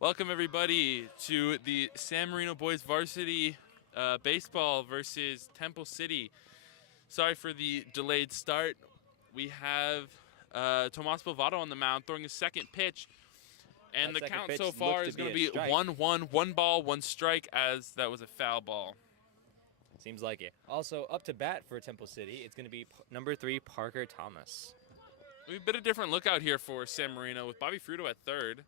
Welcome everybody to the San Marino boys varsity baseball versus Temple City. Sorry for the delayed start. We have Tomas Bovado on the mound throwing his second pitch, and That the second count pitch so looks far to is be going to a be strike. 1-1, one ball, one strike, as that was a foul ball. Seems like it. Also, up to bat for Temple City, it's going to be number 3, Parker Thomas. We have a bit of different look out here for San Marino with Bobby Fruto at third.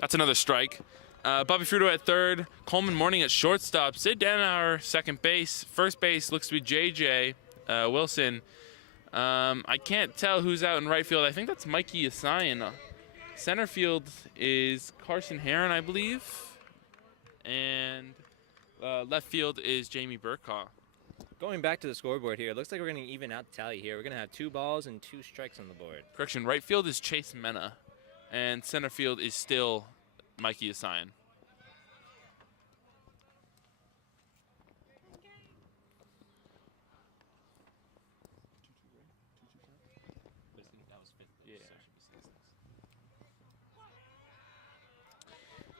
That's another strike. Bobby Fruto at third, Coleman Morning at shortstop, Sid Danauer second base. First base looks to be JJ Wilson. I can't tell who's out in right field. I think that's Mikey Asayan. Center field is Carson Heron, I believe. And left field is Jamie Burkaw. Going back to the scoreboard here, it looks like we're going to even out the tally here. We're going to have 2 balls and 2 strikes on the board. Correction, right field is Chase Mena. And center field is still Mikey Asayan.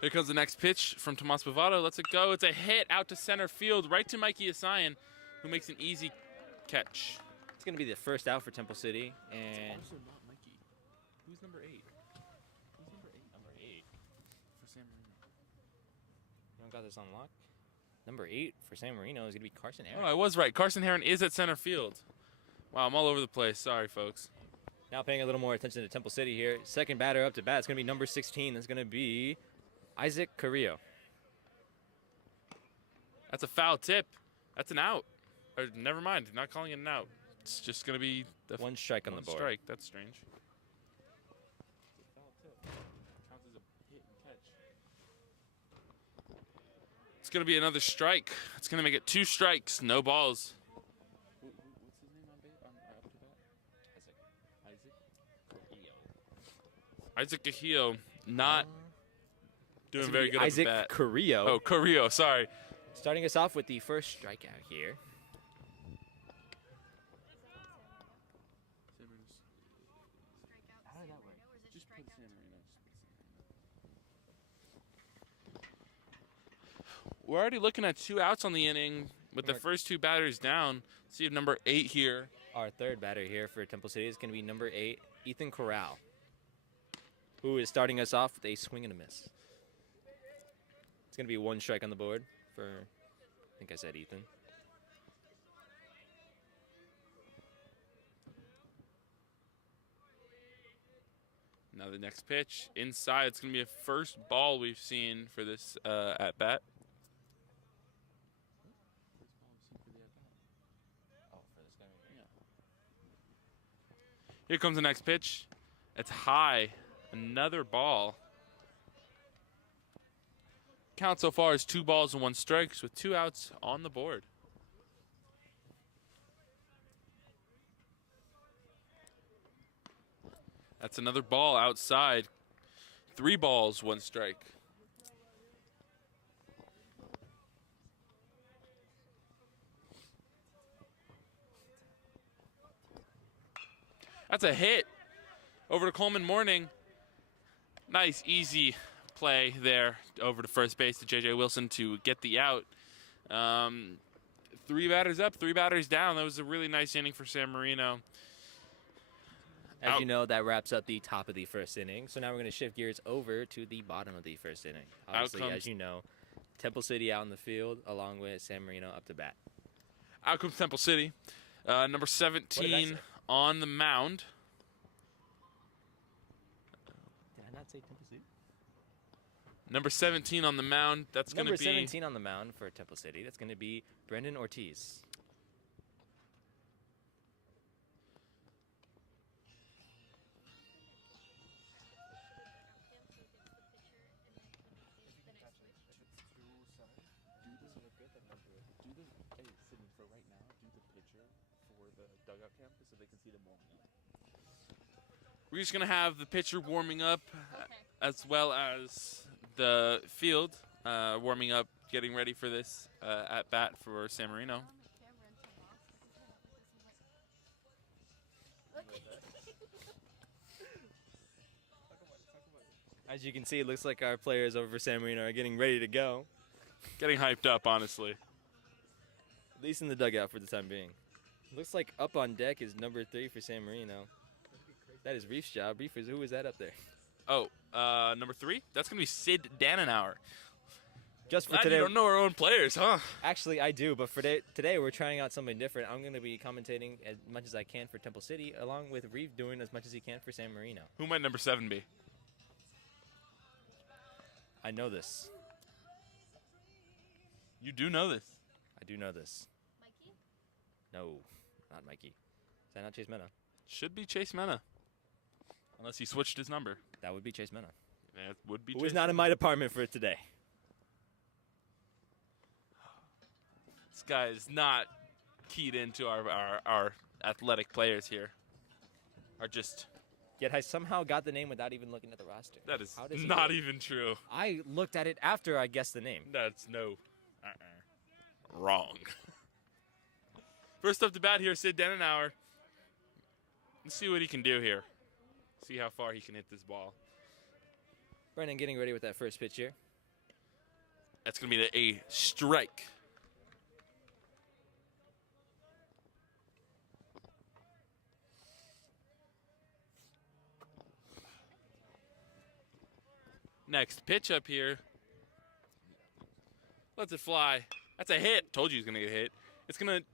Here comes the next pitch from Tomas Bovado. Let's it go. It's a hit out to center field, right to Mikey Asayan, who makes an easy catch. It's going to be the first out for Temple City. And Also not Mikey. Who's number 8? Who's number 8? number 8. For San Marino. You don't got this on lock? Number 8 for San Marino is going to be Carson Oh, Heron. I was right. Carson Heron is at center field. Wow, I'm all over the place. Sorry, folks. Now paying a little more attention to Temple City here. Second batter up to bat. It's going to be number 16. That's going to be Isaac Carrillo. That's a foul tip. That's an out. Or never mind. Not calling it an out. It's just going to be the 1 strike on the board. strike. That's strange. It's going to be another strike. It's going to make it 2 strikes, no balls. What's his name on up to bat? Isaac Cajillo, not doing very good Isaac at the bat. Carrillo. Oh, Carrillo, sorry. Starting us off with the first strikeout here. We're already looking at 2 outs on the inning with the first 2 batters down. See if number 8 here. Our third batter here for Temple City is going to be number 8, Ethan Corral, who is starting us off with a swing and a miss. It's going to be 1 strike on the board for, I think I said Ethan. Now the next pitch inside. It's going to be a first ball we've seen for this at bat. Here comes the next pitch. It's high. Another ball. Count so far is 2 balls and 1 strikes with 2 outs on the board. That's another ball outside. 3 balls, 1 strike. That's a hit over to Coleman Morning. Nice, easy play there over to first base to JJ Wilson to get the out. 3 batters up, 3 batters down. That was a really nice inning for San Marino. As you know, that wraps up the top of the first inning. So now we're going to shift gears over to the bottom of the first inning. Obviously, as you know, Temple City out in the field along with San Marino up to bat. Out comes Temple City. Number 17 on the mound. Did I not say Temple City? Number 17 on the mound. That's going to be... Number 17 on the mound for Temple City. That's going to be Brendan Ortiz. We're just going to have the pitcher warming up as well as the field warming up, getting ready for this at-bat for San Marino. As you can see, it looks like our players over for San Marino are getting ready to go. Getting hyped up, honestly. At least in the dugout for the time being. Looks like up on deck is number 3 for San Marino. That is Reef's job. Reef, who is that up there? Oh, number 3? That's going to be Sid Dannenauer. Just for Glad today. you don't know our own players, huh? Actually, I do, but for today we're trying out something different. I'm going to be commentating as much as I can for Temple City, along with Reef doing as much as he can for San Marino. Who might number 7 be? I know this. You do know this. I do know this. Mikey? No, not Mikey. Is that not Chase Mena? Should be Chase Mena. Unless he switched his number. That would be Chase Mena. That would be Who Chase is not in my department for today. This guy is not keyed into our athletic players here. Are just... Yet I somehow got the name without even looking at the roster. That is How does he not do it? even true. I looked at it after I guessed the name. That's no. Wrong. First up to bat here, Sid Dannenauer. Let's see what he can do here. See how far he can hit this ball. Brennan getting ready with that first pitch here. That's going to be a strike. Next pitch up here. Lets it fly. That's a hit. Told you he was going to get hit. It's going to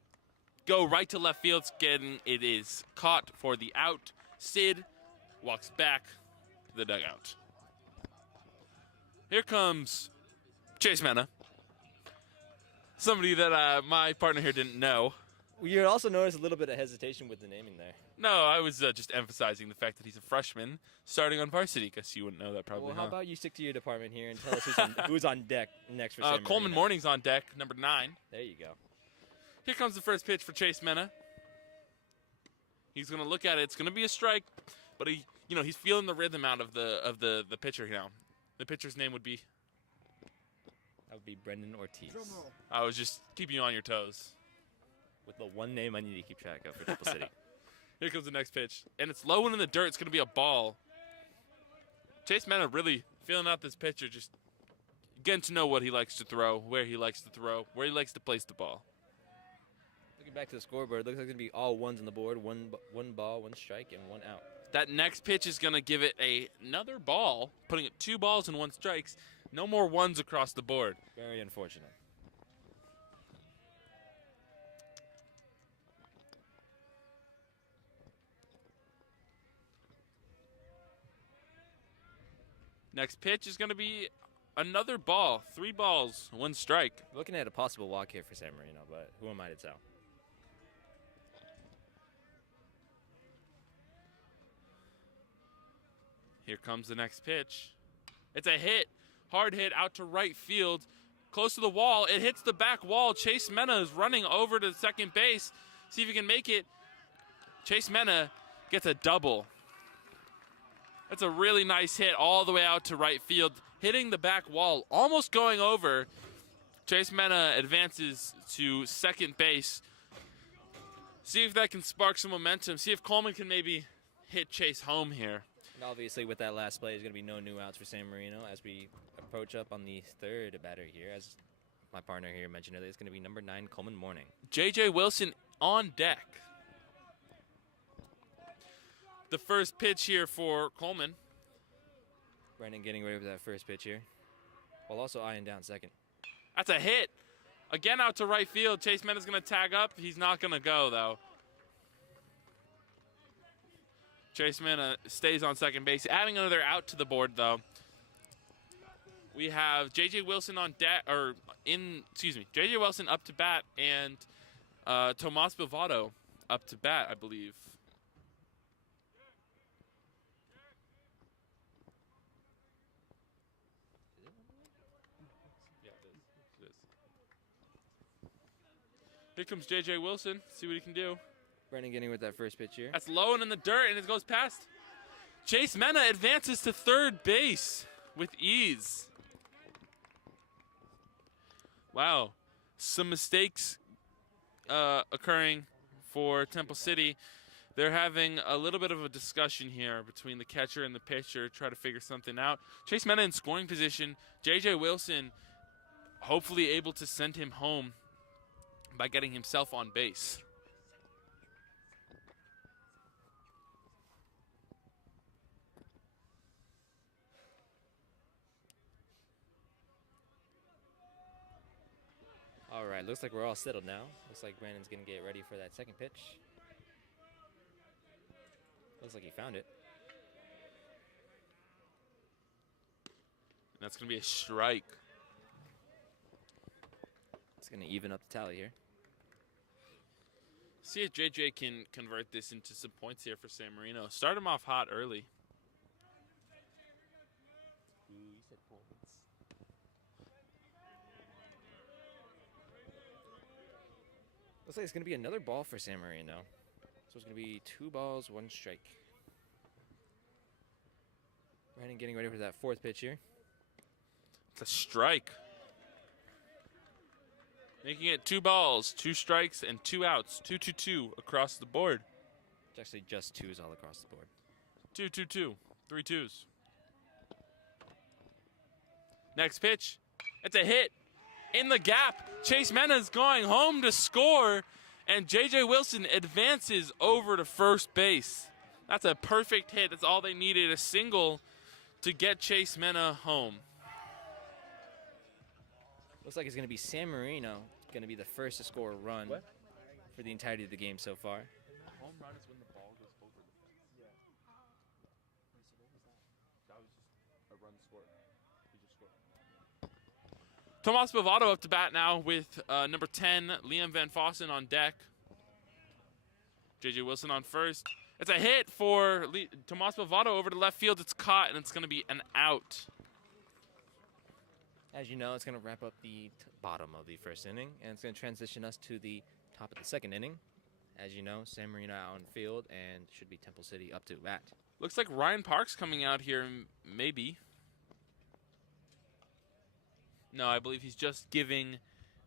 go right to left field. It is caught for the out. Sid walks back to the dugout. Here comes Chase Mena. Somebody that my partner here didn't know. You also notice a little bit of hesitation with the naming there. No, I was just emphasizing the fact that he's a freshman starting on varsity. Guess you wouldn't know that probably. Well, how huh? about you stick to your department here and tell us who's on deck next for San Coleman Marino. Morning's on deck, number 9. There you go. Here comes the first pitch for Chase Mena. He's going to look at it. It's going to be a strike, but he's feeling the rhythm out of the pitcher now. The pitcher's name would be. That would be Brendan Ortiz. I was just keeping you on your toes. With the one name I need to keep track of for Temple City. Here comes the next pitch, and it's low and in the dirt. It's going to be a ball. Chase Mena really feeling out this pitcher, just getting to know what he likes to throw, where he likes to throw, where he likes to place the ball. Looking back to the scoreboard, looks like it's going to be all ones on the board. One ball, 1 strike, and 1 out. That next pitch is going to give it another ball, putting it 2 balls and 1 strikes. No more ones across the board. Very unfortunate. Next pitch is going to be another ball. 3 balls, 1 strike. Looking at a possible walk here for San Marino, but who am I to tell? Here comes the next pitch. It's a hit. Hard hit out to right field. Close to the wall. It hits the back wall. Chase Mena is running over to second base. See if he can make it. Chase Mena gets a double. That's a really nice hit all the way out to right field. Hitting the back wall. Almost going over. Chase Mena advances to second base. See if that can spark some momentum. See if Coleman can maybe hit Chase home here. And obviously, with that last play, there's going to be no new outs for San Marino as we approach up on the third batter here. As my partner here mentioned earlier, it's going to be number 9, Coleman Morning. J.J. Wilson on deck. The first pitch here for Coleman. Brennan getting ready for that first pitch here, while also eyeing down second. That's a hit. Again out to right field. Chase Mena's going to tag up. He's not going to go, though. Chase Mena stays on second base. Adding another out to the board, though. We have J.J. Wilson on deck, J.J. Wilson up to bat, and Tomas Bovado up to bat, I believe. Here comes J.J. Wilson. See what he can do. Brennan getting with that first pitch here. That's low and in the dirt, and it goes past. Chase Mena advances to third base with ease. Wow. Some mistakes occurring for Temple City. They're having a little bit of a discussion here between the catcher and the pitcher, try to figure something out. Chase Mena in scoring position. J.J. Wilson hopefully able to send him home by getting himself on base. All right, looks like we're all settled now. Looks like Brandon's going to get ready for that second pitch. Looks like he found it. And that's going to be a strike. It's going to even up the tally here. See if JJ can convert this into some points here for San Marino. Start him off hot early. You said points. Looks like it's going to be another ball for San Marino. So it's going to be 2 balls, 1 strike. Brandon getting ready for that fourth pitch here. It's a strike. Making it 2 balls, 2 strikes, and 2 outs. 2-2-2 across the board. It's actually just 2s all across the board. 2-2-2. 3 twos. Next pitch. It's a hit. In the gap. Chase Mena's going home to score. And J.J. Wilson advances over to first base. That's a perfect hit. That's all they needed. A single to get Chase Mena home. Looks like it's going to be San Marino going to be the first to score a run for the entirety of the game so far. Home run is when the ball goes over the fence. Yeah. That was just a run scored. He just scored. Tomas Bovado up to bat now with number 10, Liam Van Fossen on deck. J.J. Wilson on first. It's a hit for Tomas Bovado over to left field. It's caught, and it's going to be an out. As you know, it's going to wrap up the bottom of the first inning, and it's going to transition us to the top of the second inning. As you know, San Marino out on field, and should be Temple City up to bat. Looks like Ryan Park's coming out here, maybe. No, I believe he's just giving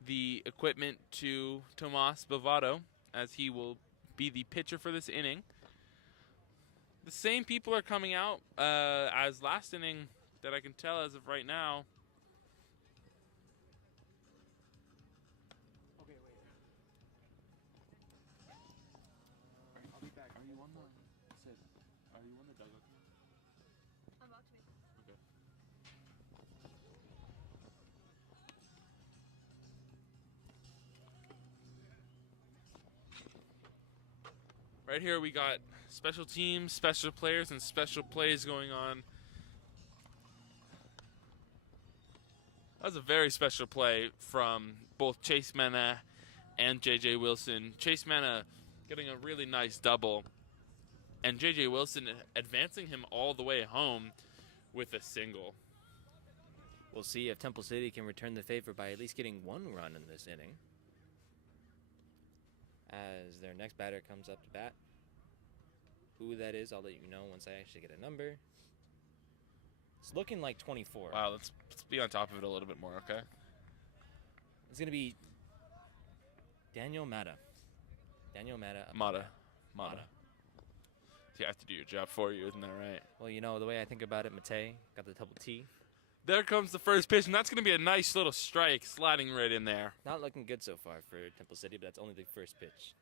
the equipment to Tomas Bovado, as he will be the pitcher for this inning. The same people are coming out as last inning that I can tell as of right now. Okay, wait. I'll be back. Are you on the? Are you on the dugout? I'm about to make. Okay. Right here we got special teams, special players, and special plays going on. That was a very special play from both Chase Mena and J.J. Wilson. Chase Mena getting a really nice double, and J.J. Wilson advancing him all the way home with a single. We'll see if Temple City can return the favor by at least getting 1 run in this inning. As their next batter comes up to bat. Who that is, I'll let you know once I actually get a number. It's looking like 24. Wow, let's be on top of it a little bit more, okay? It's going to be Daniel Mata. Daniel Mata. Mata. Mata. You have to do your job for you, isn't that right? Well, you know, the way I think about it, Mate, got the double T. There comes the first pitch, and that's going to be a nice little strike sliding right in there. Not looking good so far for Temple City, but that's only the first pitch.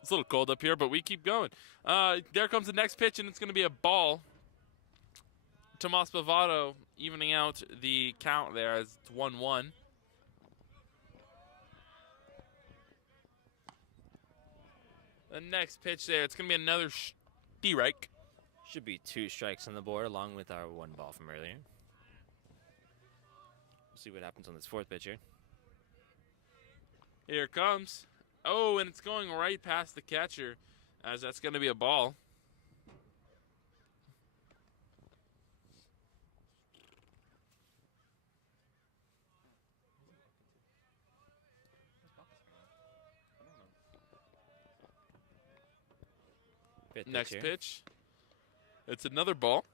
It's a little cold up here, but we keep going. There comes the next pitch, and it's going to be a ball. Tomas Bovado evening out the count there as it's 1-1. The next pitch there, it's going to be another strike. Should be 2 strikes on the board, along with our 1 ball from earlier. We'll see what happens on this fourth pitch here. Here it comes. Oh, and it's going right past the catcher, as that's going to be a ball. Next pitch. It's another ball.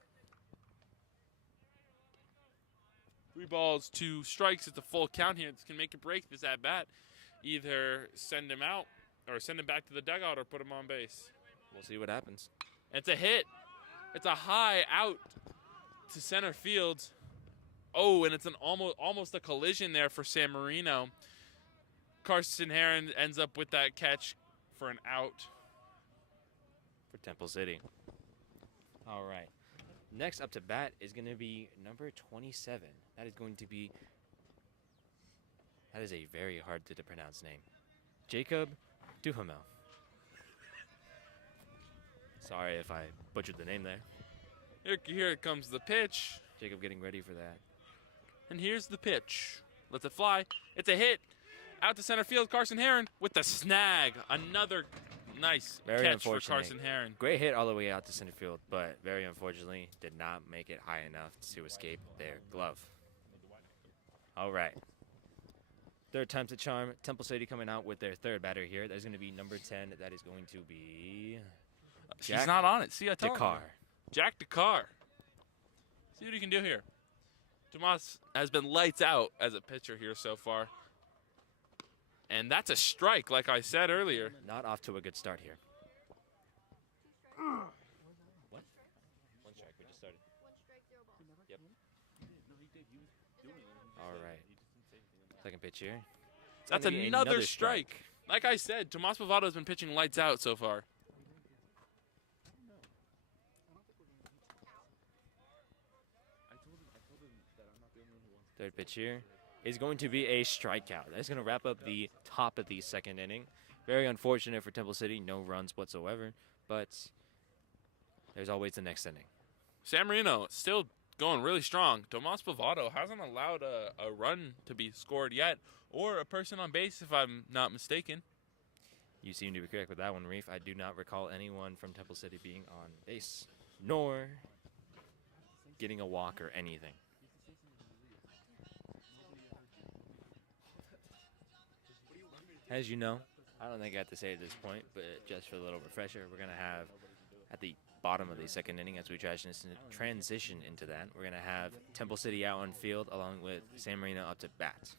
3 balls, 2 strikes. It's a full count here. This can make or break this at bat. either send him out or send him back to the dugout or put him on base. We'll see what happens. It's a hit. It's a high out to center field. Oh, and it's an almost a collision there for San Marino. Carson Heron ends up with that catch for an out. For Temple City. All right. Next up to bat is going to be number 27. That is a very hard to pronounce name. Jacob Duhamel. Sorry if I butchered the name there. Here comes the pitch. Jacob getting ready for that. And here's the pitch. Lets it fly. It's a hit. Out to center field, Carson Heron with the snag. Another nice Very catch for unfortunate. Carson Heron. Great hit all the way out to center field, but very unfortunately did not make it high enough to escape their glove. All right. Third time's the charm. Temple City coming out with their third batter here. That's going to be number 10. That is going to be He's Jack not on it. See, I told him. Dakar. Jack Dakar. See what he can do here. Tomas has been lights out as a pitcher here so far. And that's a strike, like I said earlier. Not off to a good start here. What? One strike. We just started. 1 strike, 0 balls. Yep. All right. Second pitch here. It's That's gonna be another strike. Like I said, Tomas Bovado has been pitching lights out so far. Third pitch here is going to be a strikeout. That's going to wrap up the top of the second inning. Very unfortunate for Temple City. No runs whatsoever. But there's always the next inning. San Marino still going really strong. Tomas Bovado hasn't allowed a run to be scored yet, or a person on base, if I'm not mistaken. You seem to be correct with that one, Reef. I do not recall anyone from Temple City being on base, nor getting a walk or anything. As you know, I don't think I have to say it at this point, but just for a little refresher, we're going to have at the bottom of the second inning, as we transition into that, we're going to have Temple City out on field along with San Marino up to bat.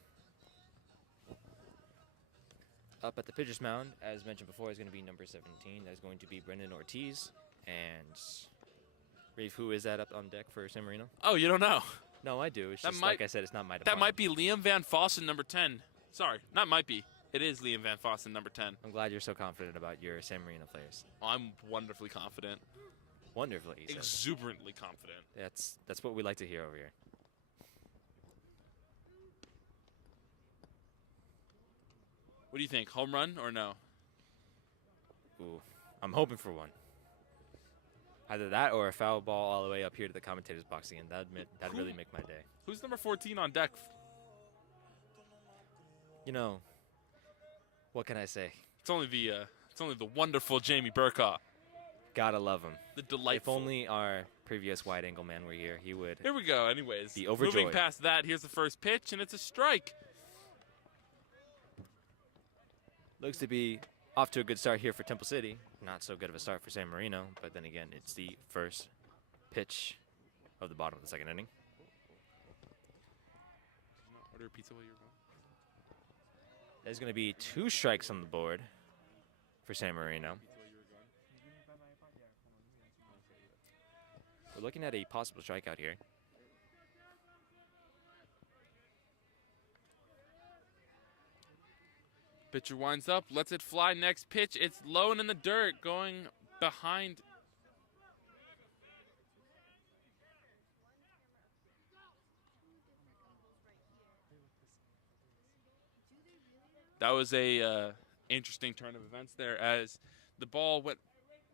Up at the pitcher's mound, as mentioned before, is going to be number 17. That is going to be Brendan Ortiz. And Reef, who is that up on deck for San Marino? Oh, you don't know. No, I do. It's That just might- like I said, it's not my That department. might be Liam Van Fossen, number 10. Sorry, not might be. It is Liam Van Fossen, number 10. I'm glad you're so confident about your San Marino players. I'm wonderfully confident. Wonderfully, he says. Exuberantly confident. That's what we like to hear over here. What do you think? Home run or no? Ooh, I'm hoping for one. Either that or a foul ball all the way up here to the commentator's box again. That'd really make my day. Who's number 14 on deck? You know, what can I say? It's only the wonderful Jamie Burkaw. Gotta love him. The If delightful. only our previous wide-angle man were here, he would. Here we go. Anyways, Be overjoyed. moving past that, here's the first pitch, and it's a strike. Looks to be off to a good start here for Temple City. Not so good of a start for San Marino, but then again, it's the first pitch of the bottom of the second inning. Order pizza while you're going. There's going to be 2 strikes on the board for San Marino. We're looking at a possible strikeout here. Pitcher winds up, lets it fly. Next pitch, it's low and in the dirt, going behind. That was a interesting turn of events there, as the ball went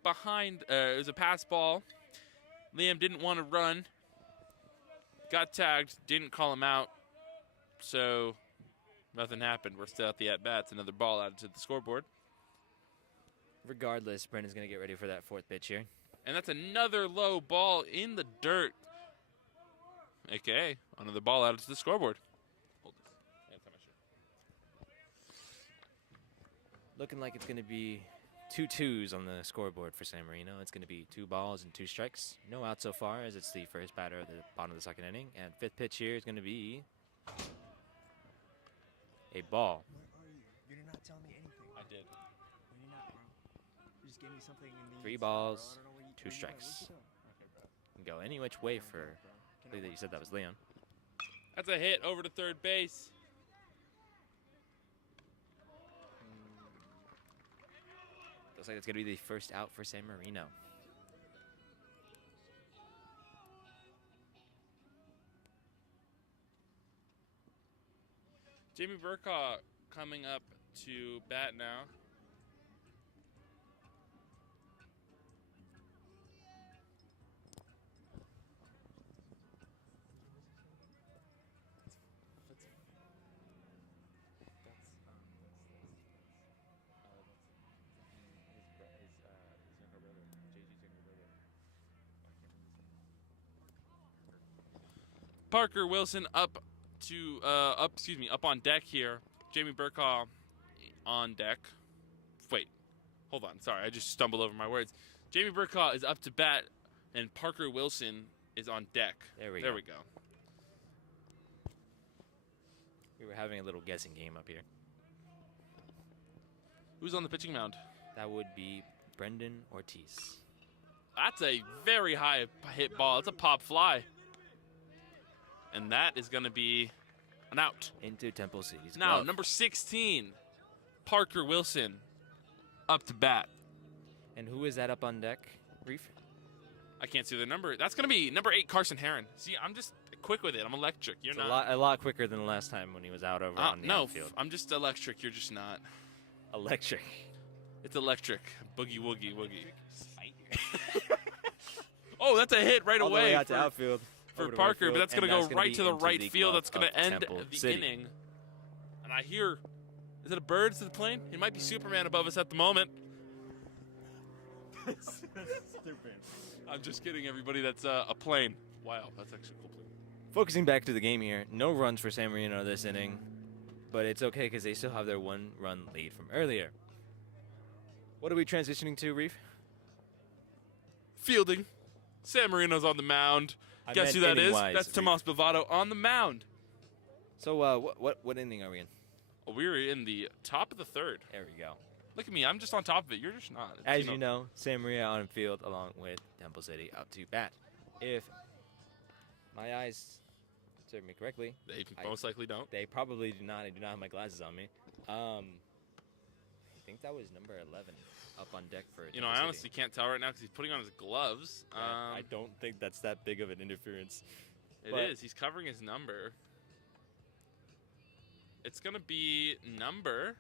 behind. It was a pass ball. Liam didn't want to run. Got tagged, didn't call him out. So nothing happened. We're still at the at-bats. Another ball added to the scoreboard. Regardless, Brendan's going to get ready for that 4th pitch here. And that's another low ball in the dirt. AKA, another ball added to the scoreboard. Hold this. Looking like it's going to be 2 2s on the scoreboard for San Marino. It's going to be 2 balls and 2 strikes. No out so far, as it's the first batter of the bottom of the second inning. And 5th pitch here is going to be a ball. not telling me anything. I did. No, you're not, bro. You just gave me something in the 3 inside, bro. balls, I don't know where you, 2 where you went. strikes. What'd you do? Okay, bro. Can go any which way for. Bro. I believe that you said that was Leon. That's a hit over to third base. Looks like it's gonna be the first out for San Marino. Jamie Burkaw coming up to bat now. Parker Wilson up on deck here. Jamie Burkaw on deck. Wait, hold on. Sorry, I just stumbled over my words. Jamie Burkaw is up to bat, and Parker Wilson is on deck. There we There go. we go. We were having a little guessing game up here. Who's on the pitching mound? That would be Brendan Ortiz. That's a very high hit ball. It's a pop fly. And that is going to be an out. Into Temple City's Now, glove. number 16, Parker Wilson, up to bat. And who is that up on deck, Reef? I can't see the number. That's going to be number 8, Carson Heron. See, I'm just quick with it. I'm electric. You're It's not. a lot quicker than the last time when he was out over on the No, outfield. I'm just electric. You're just not. Electric. It's electric. Boogie woogie woogie. Oh, that's a hit right All the away way out for, to outfield. for over to Parker, right but that's field, going to and go gonna right be to the into right field. glove That's going of to end Temple the City. inning. And I hear, is it a bird to the plane? It might be Superman above us at the moment. Stupid. I'm just kidding, everybody. That's a plane. Wow, that's actually a cool plane. Focusing back to the game here, no runs for San Marino this inning, but it's okay because they still have their 1-run lead from earlier. What are we transitioning to, Reef? Fielding. San Marino's on the mound. I Guess meant who that is? inning-wise, That's Reef. Tomas Bavado on the mound. So what inning are we in? We're in the top of the third. There we go. Look at me. I'm just on top of it. You're just not. As you know, San Marino on field along with Temple City up to bat. If my eyes serve me correctly, They most likely don't. they probably do not. I do not have my glasses on me. I think that was number 11 up on deck for You know, Temple I City. honestly can't tell right now because he's putting on his gloves. I don't think that's that big of an interference. It but- is. He's covering his number. It's going to be number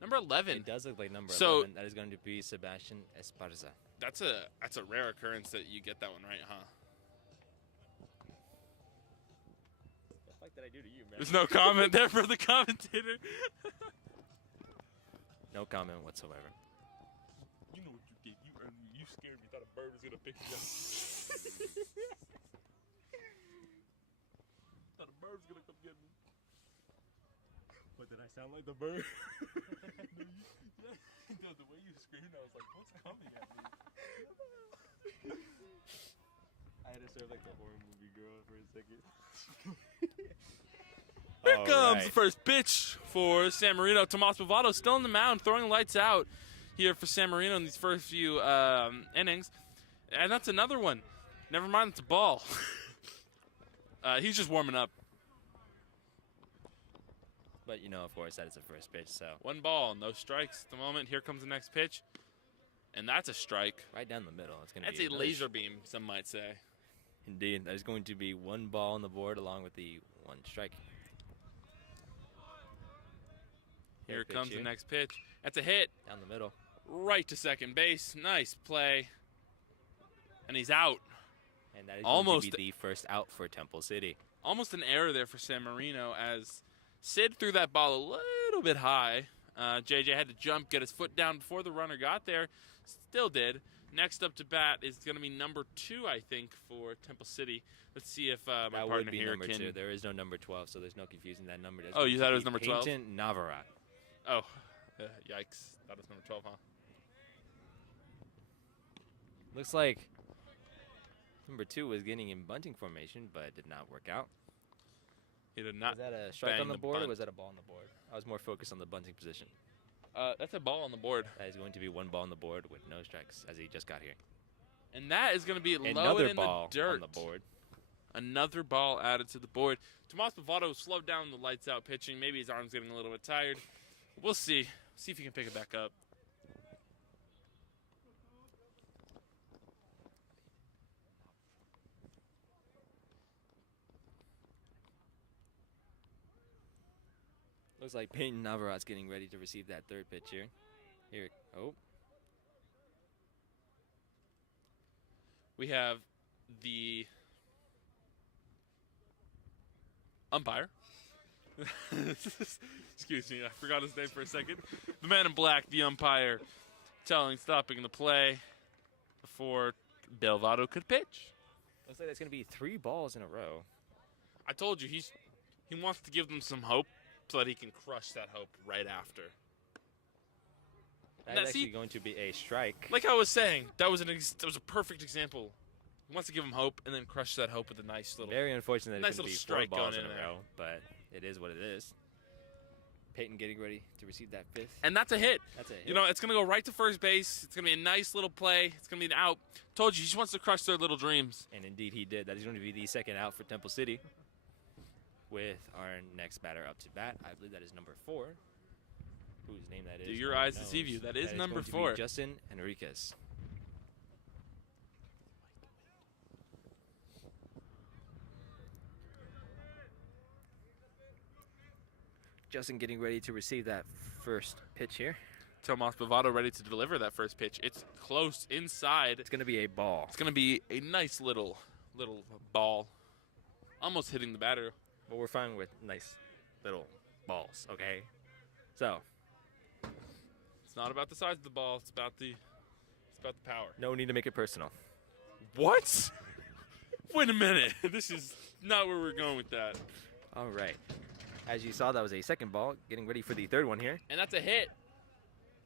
11. It does look like number So- 11. That is going to be Sebastian Esparza. That's a rare occurrence that you get that one right, huh? What the fuck did I do to you, man? There's no comment there for the commentator. No comment whatsoever. You know what you did. You scared me. Thought a bird was going to pick you up. Thought a bird was going to come get me. But did I sound like the bird? No, the way you screamed, I was like, what's coming at me? I had to serve like the horror movie girl for a second. Here All comes right. the first pitch for San Marino. Tomas Bavado still on the mound, throwing the lights out here for San Marino in these first few innings. And that's another one. Never mind, it's a ball. He's just warming up. But you know, of course, that is the first pitch. So One ball, no strikes at the moment. Here comes the next pitch. And that's a strike. right down the middle. It's going to That's be a another laser beam, some might say. Indeed, that is going to be 1 ball on the board along with the 1 strike. Here Third pitch comes the here, next pitch. That's a hit down the middle. right to second base. Nice play. And he's out. And that is Almost- going to be the first out for Temple City. Almost an error there for San Marino as Sid threw that ball a little bit high. JJ had to jump, get his foot down before the runner got there. Still did. Next up to bat is going to be number 2, I think, for Temple City. Let's see if my That partner would be here number can. 2. There is no number 12, so there's no confusing that number. That's Oh, going you to thought it be was number 12? Peyton Navarrat. Oh, yikes! That was number 12, huh? Looks like number 2 was getting in bunting formation, but it did not work out. He did not. Was that a strike bang on the the board or bunt. was that a ball on the board? I was more focused on the bunting position. That's a ball on the board. That is going to be one ball on the board with no strikes as he just got here. And that is going to be low Another in ball the dirt. on the board. Another ball added to the board. Tomas Bavado slowed down the lights out pitching. Maybe his arm's getting a little bit tired. We'll see. See if he can pick it back up. Looks like Peyton Navarrote's getting ready to receive that third pitch here. Oh, We have the umpire. Excuse me, I forgot his name for a second. The man in black, the umpire, stopping the play before Belvado could pitch. looks like that's going to be 3 balls in a row. I told you, he wants to give them some hope so that he can crush that hope right after. That's Now, actually see- going to be a strike. Like I was saying, that was a perfect example. He wants to give him hope and then crush that hope with a nice little. Very unfortunate that nice it's going to little be 4 strike balls going in a in there. row, but it is what it is. Peyton getting ready to receive that 5th. And that's a hit. That's a hit. You know, it's going to go right to first base. It's going to be a nice little play. It's going to be an out. Told you, he just wants to crush their little dreams. And indeed he did. That is going to be the second out for Temple City. With our next batter up to bat, I believe that is number 4. Whose name that is? Do your no one eyes deceive knows. you. That is number going to be 4. Justin Enriquez. Justin getting ready to receive that first pitch here. Tomas Bavado ready to deliver that first pitch. It's close inside. It's going to be a ball. It's going to be a nice little ball. Almost hitting the batter. But we're fine with nice little balls, okay? So, It's not about the size of the ball. It's about the power. no need to make it personal. What? Wait a minute. This is not where we're going with that. All right. As you saw, that was a second ball. Getting ready for the third one here. And that's a hit.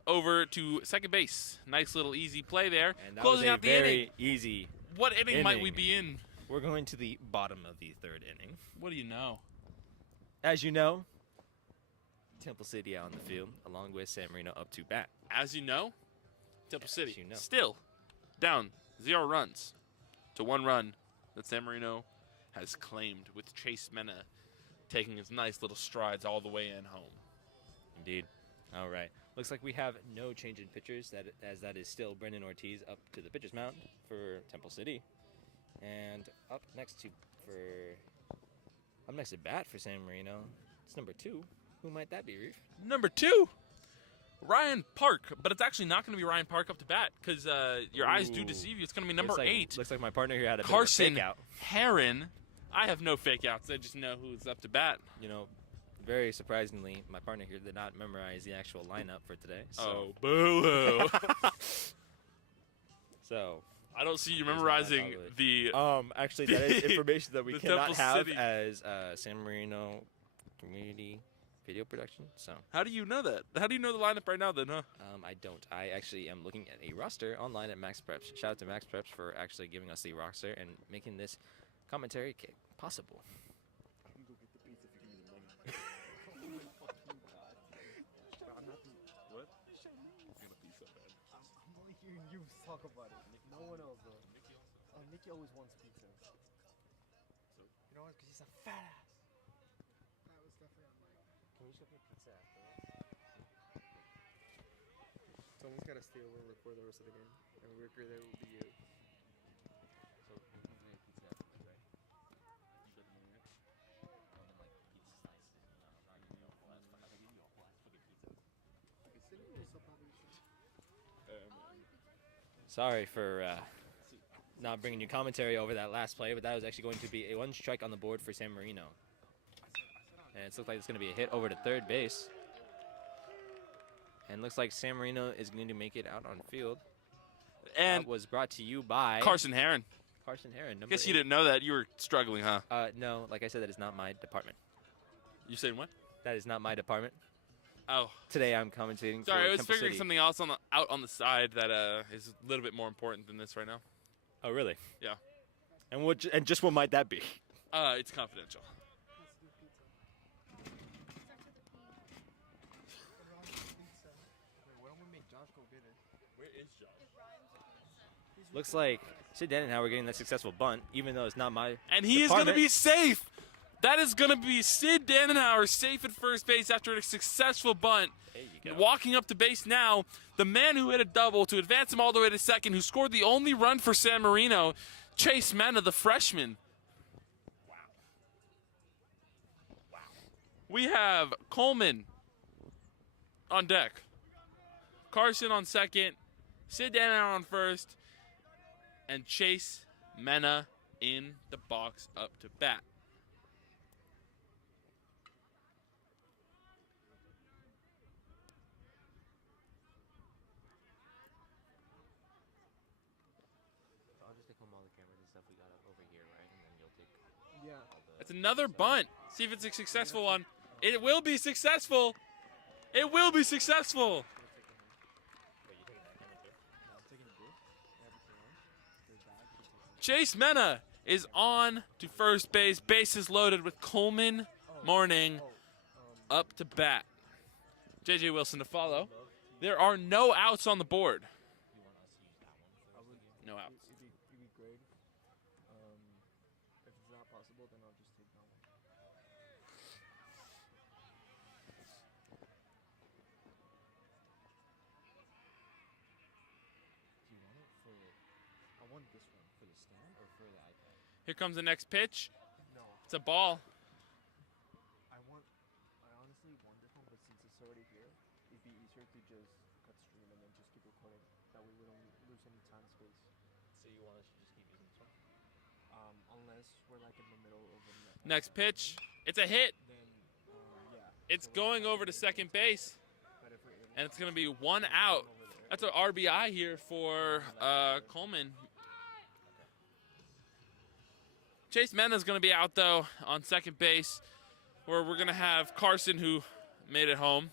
Over to second base. Nice little easy play there. And that Closing was a out the very inning. easy. What inning might we inning. be in? We're going to the bottom of the third inning. What do you know? As you know, Temple City out on the field, along with San Marino up to bat. As you know, Temple As City you know. still down 0 runs to 1 run that San Marino has claimed, with Chase Mena taking his nice little strides all the way in home. Indeed. All right. Looks like we have no change in pitchers, as that is still Brendan Ortiz up to the pitcher's mound for Temple City. And up next to bat for San Marino, it's number 2. Who might that be, Reef? Number 2, Ryan Park. But it's actually not going to be Ryan Park up to bat because your eyes do Ooh. deceive you. It's going to be number Looks like- 8, Looks like my partner here had a bit Carson of a fake out. Heron. I have no fake outs. I just know who's up to bat. You know, very surprisingly, my partner here did not memorize the actual lineup for today. So, Oh, boo-hoo. so I don't see you He's not memorizing that the actually, that is information that we The cannot Temple have City. as San Marino community video production. So, How do you know that? How do you know the lineup right now then, huh? I don't. I actually am looking at a roster online at Max Preps. Shout out to Max Preps for actually giving us the roster and making this commentary possible. I can go get the pizza if you give me the money. I'm not the, what? It's gonna be so bad. I'm only hearing you talk about it. No one else though. Nikki always wants pizza. So you know what? Because he's a fat ass. That was definitely on mic. Can you just get me pizza after? Someone's gotta stay over and record the rest of the game, and we're agree that it will be you. So, we can get pizza after, right? You got the money, right? Sorry for not bringing you commentary over that last play, but that was actually going to be a 1 strike on the board for San Marino. And it looks like it's going to be a hit over to third base. And looks like San Marino is going to make it out on field. And That was brought to you by Carson Heron. Carson Heron. Number Guess you 8. didn't know that. You were struggling, huh? No, like I said, that is not my department. You saying what? That is not my department. Oh, Today I'm commentating sorry. for I was Temple figuring City. something else out on the side that is a little bit more important than this right now. Oh, really? Yeah. And just what might that be? It's confidential. Looks like Sid Dannenhauer getting that successful bunt, even though it's not my And he is going to department. be safe. That is going to be Sid Dannenhauer safe at first base after a successful bunt. There you go. Walking up to base now, the man who hit a double to advance him all the way to second, who scored the only run for San Marino, Chase Mena, the freshman. We have Coleman on deck, Carson on second, Sid Dannenhauer on first, and Chase Mena in the box up to bat. I'll just take home all the cameras and stuff we got over here, right? And then you'll take Yeah. That's another bunt. See if it's a successful one. It will be successful. It will be successful. Chase Mena is on to first base. Bases loaded with Coleman Morning up to bat. J.J. Wilson to follow. There are no outs on the board. No outs. It'd be great. If it's not possible, then I'll just take that one. Do you want it for? I want this one for the stand or for the iPad. Here comes the next pitch. No, It's a ball. I honestly want this one, but since it's already here, it'd be easier to just cut stream and then just keep recording. That way we don't lose any time space. So you want us to just keep using this one? Unless we're like in the middle of a Next pitch. It's a hit. then yeah. It's So we'll going cut over to stream. second base. But if we're able And it's going to be one out. over there, That's an RBI here for Coleman. Chase Mena's going to be out, though, on second base, where we're going to have Carson, who made it home.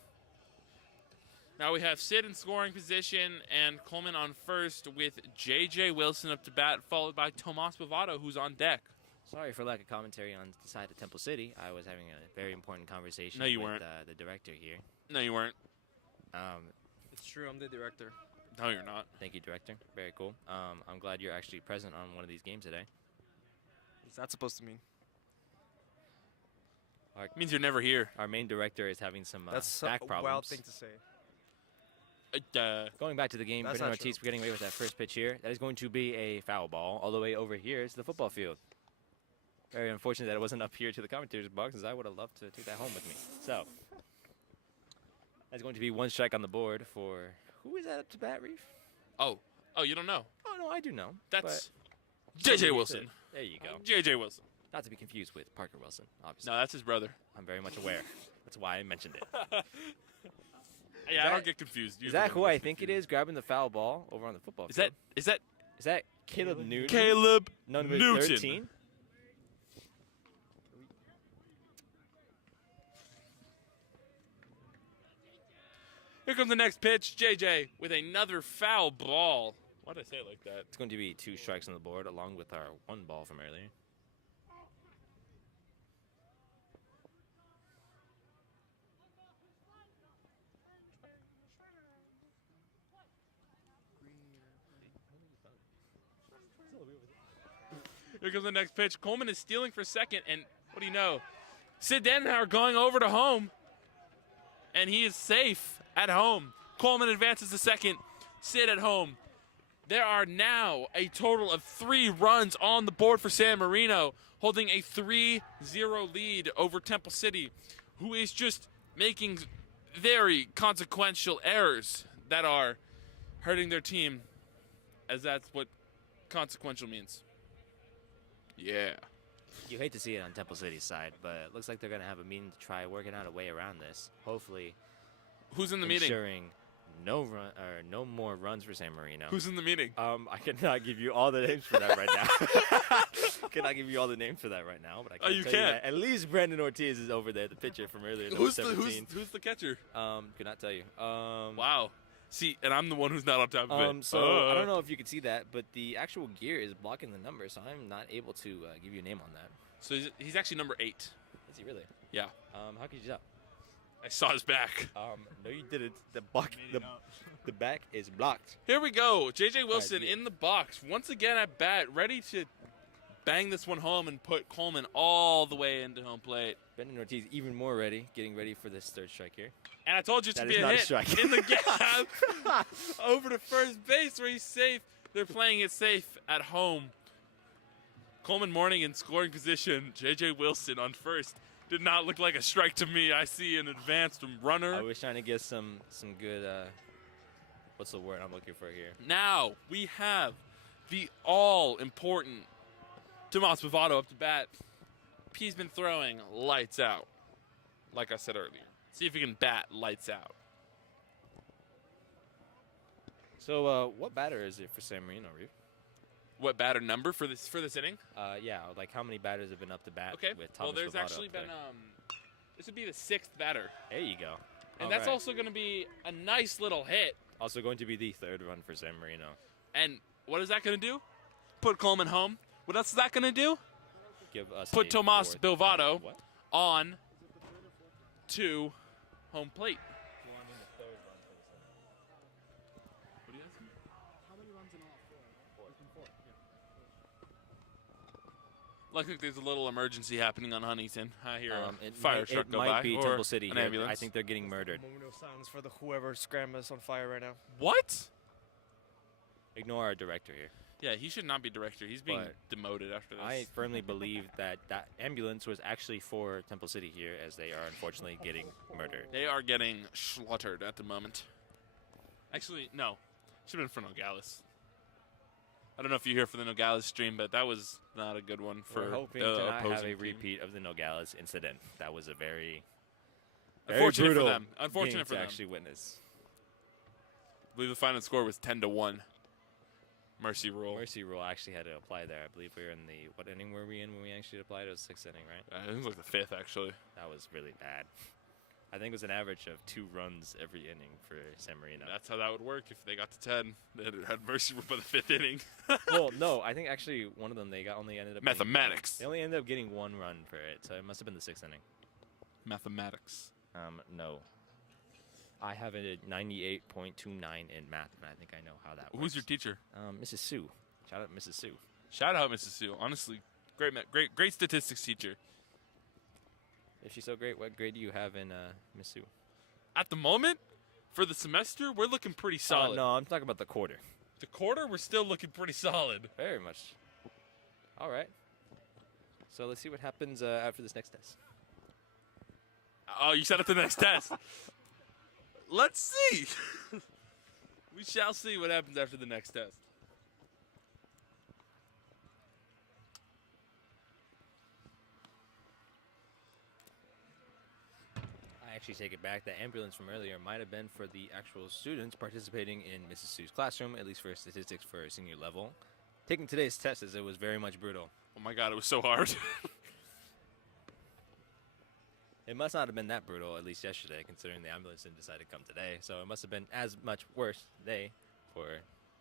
Now we have Sid in scoring position and Coleman on first with J.J. Wilson up to bat, followed by Tomas Bovado, who's on deck. Sorry for lack of commentary on the side of Temple City. I was having a very important conversation No, you with weren't. The director here. No, you weren't. It's true, I'm the director. No, you're not. Thank you, director. Very cool. I'm glad you're actually present on one of these games today. What's that supposed to mean? It means you're never here. Our main director is having some That's back a problems. wild thing to say. Going back to the game, That's Brendan not true. Ortiz getting away with that first pitch here. That is going to be a foul ball all the way over here to the football field. Very unfortunate that it wasn't up here to the commentator's box, as I would have loved to take that home with me. So, that's going to be one strike on the board for, who is that up to bat, Reef? Oh, you don't know. Oh, no, I do know. That's but- J.J. Wilson. There you go. J.J. Wilson. Not to be confused with Parker Wilson, obviously. No, that's his brother. I'm very much aware. That's why I mentioned it. Yeah, I that- don't get confused. You're Is the that one who I gets think it confused. is, grabbing the foul ball over on the football Is field? that Is that Caleb Newton? Caleb Number Newton? 13? Here comes the next pitch. JJ with another foul ball. Why did I say it like that? It's going to be 2 strikes on the board, along with our 1 ball from earlier. Here comes the next pitch. Coleman is stealing for second, and what do you know? Sid Dannenhauer going over to home, and he is safe at home. Coleman advances to second. Sid at home. There are now a total of 3 runs on the board for San Marino, holding a 3-0 lead over Temple City, who is just making very consequential errors that are hurting their team, as that's what consequential means. Yeah. You hate to see it on Temple City's side, but it looks like they're going to have a meeting to try working out a way around this. Hopefully, Who's in the meeting? ensuring no more runs for San Marino. Who's in the meeting? I cannot give you all the names for that right now. Cannot give you all the names for that right now, but I can you tell can't? that at least Brandon Ortiz is over there, the pitcher from earlier. number Who's 17. the catcher? Could not tell you. Wow. See, and I'm the one who's not on top of it. So I don't know if you can see that, but the actual gear is blocking the number, so I'm not able to give you a name on that. So he's actually number 8. Is he really? Yeah. How could you tell? I saw his back. No, you didn't. The back is blocked. Here we go. J.J. Wilson yeah. in the box. Once again at bat, ready to bang this one home and put Coleman all the way into home plate. Brendan Ortiz even more ready, getting ready for this third strike here. And I told you to That be is a not a hit strike. in the gap over to first base where he's safe. They're playing it safe at home. Coleman Morning in scoring position. J.J. Wilson on first. Did not look like a strike to me. I see an advanced runner. I was trying to get some good, what's the word I'm looking for here? Now we have the all-important Tomas Bovado up to bat. He's been throwing lights out, like I said earlier. See if he can bat lights out. So, what batter is it for San Marino, Reeve? What batter number for this inning? Yeah, like how many batters have been up to bat Okay. with Well, Thomas there's Bovado actually up been there? this would be the 6th batter, There you go. and All that's right. also going to be a nice little hit. Also going to be the third run for San Marino. And what is that going to do? Put Coleman home. What else is that going to do? Give us Put a Tomas fourth Bovado run. What? on to home plate. How many runs in all? Four. Looks like there's a little emergency happening on Huntington. I hear a It fire might, truck it go might by, be or Temple City an here. ambulance. I think they're getting murdered. Moment of silence for the whoever scrambled us on fire right now. What? Ignore our director here. Yeah, he should not be director. He's being But demoted after this. I firmly believe that that ambulance was actually for Temple City here, as they are unfortunately getting murdered. They are getting slaughtered at the moment. Actually, no. Should have been for Nogales. I don't know if you're here for the Nogales stream, but that was not a good one for We're hoping the to not have opposing a team. repeat of the Nogales incident. That was a very Unfortunate for brutal them. Unfortunate game for to them. actually witness. I believe the final score was 10-1. Mercy rule. Mercy rule actually had to apply there. I believe we were in the what inning were we in when we actually applied? It was 6th inning, right? I think it was like the 5th, actually. That was really bad. I think it was an average of 2 runs every inning for San Marino. That's how that would work if they got to 10. They had mercy rule by the 5th inning. Well, no, I think actually one of them only ended up getting Mathematics. they only ended up getting 1 run for it, so it must have been the 6th inning. Mathematics. No. I have a 98.29 in math, and I think I know how that works. Who's your teacher? Mrs. Sue. Shout out Mrs. Sue. Shout out Mrs. Sue. Honestly, great statistics teacher. If she's so great, what grade do you have in Miss Sue? At the moment, for the semester, we're looking pretty solid. No, I'm talking about the quarter. The quarter, we're still looking pretty solid. Very much. All right. So let's see what happens after this next test. Oh, you said it the next test. Let's see. We shall see what happens after the next test. I actually take it back. The ambulance from earlier might have been for the actual students participating in Mrs. Sue's classroom, at least for statistics for senior level. Taking today's test, as it was very much brutal. Oh my God, it was so hard. It must not have been that brutal, at least yesterday, considering the ambulance didn't decide to come today. So it must have been as much worse today for,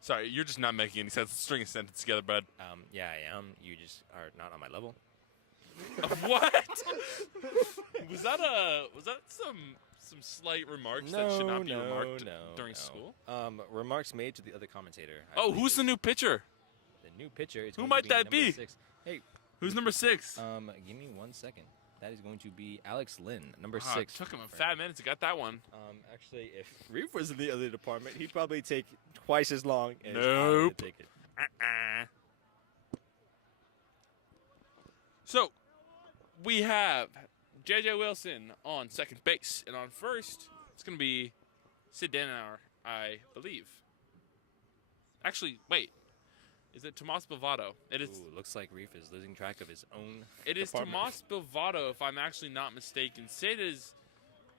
Sorry, you're just not making any sense. String a sentence together, bud. yeah, I am. You just are not on my level. What? was that some slight remarks that should not be remarked during school? Remarks made to the other commentator. I Oh, believe who's the new pitcher? the new pitcher? Is Who going might to that number be? 6. Hey, Who's number 6? give me 1 second. That is going to be Alex Lynn, number Ah, 6. Took him a for- fat minute to get that one. Actually, if Reef was in the other department, he'd probably take twice as long as I Nope. would take it. So, we have J.J. Wilson on second base. And on first, it's going to be Sid Danauer, I believe. Actually, wait. Is it Tomas Bovado? It is. Ooh, looks like Reef is losing track of his own It is department. Tomas Bovado, if I'm actually not mistaken. Sid is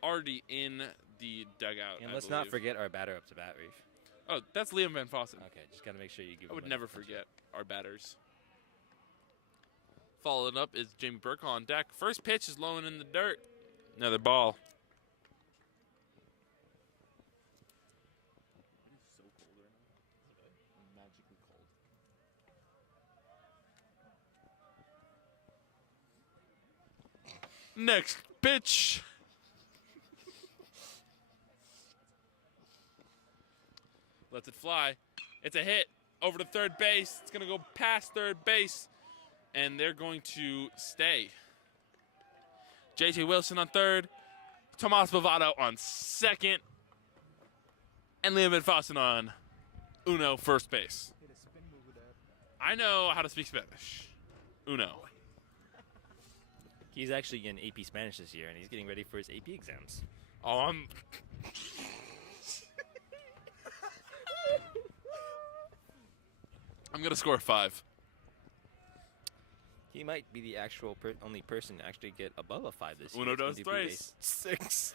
already in the dugout. And I let's not believe. forget our batter up to bat, Reef. Oh, that's Liam Van Fossen. Okay, just got to make sure you give I him would enough never attention. forget our batters. Followed up is Jamie Burke on deck. First pitch is low and in the dirt. Another ball. It's so cold right now. Magically cold. Next pitch. Lets it fly. It's a hit over to third base. It's going to go past third base, and they're going to stay. J.J. Wilson on third. Tomas Bavado on second. And Liam Faustin on Uno first base. I know how to speak Spanish. Uno. He's actually in AP Spanish this year, and he's getting ready for his AP exams. Oh, I'm going to score 5. He might be the actual only person to actually get above a 5 this year. Uno, It's going dos, to be a tres. 6.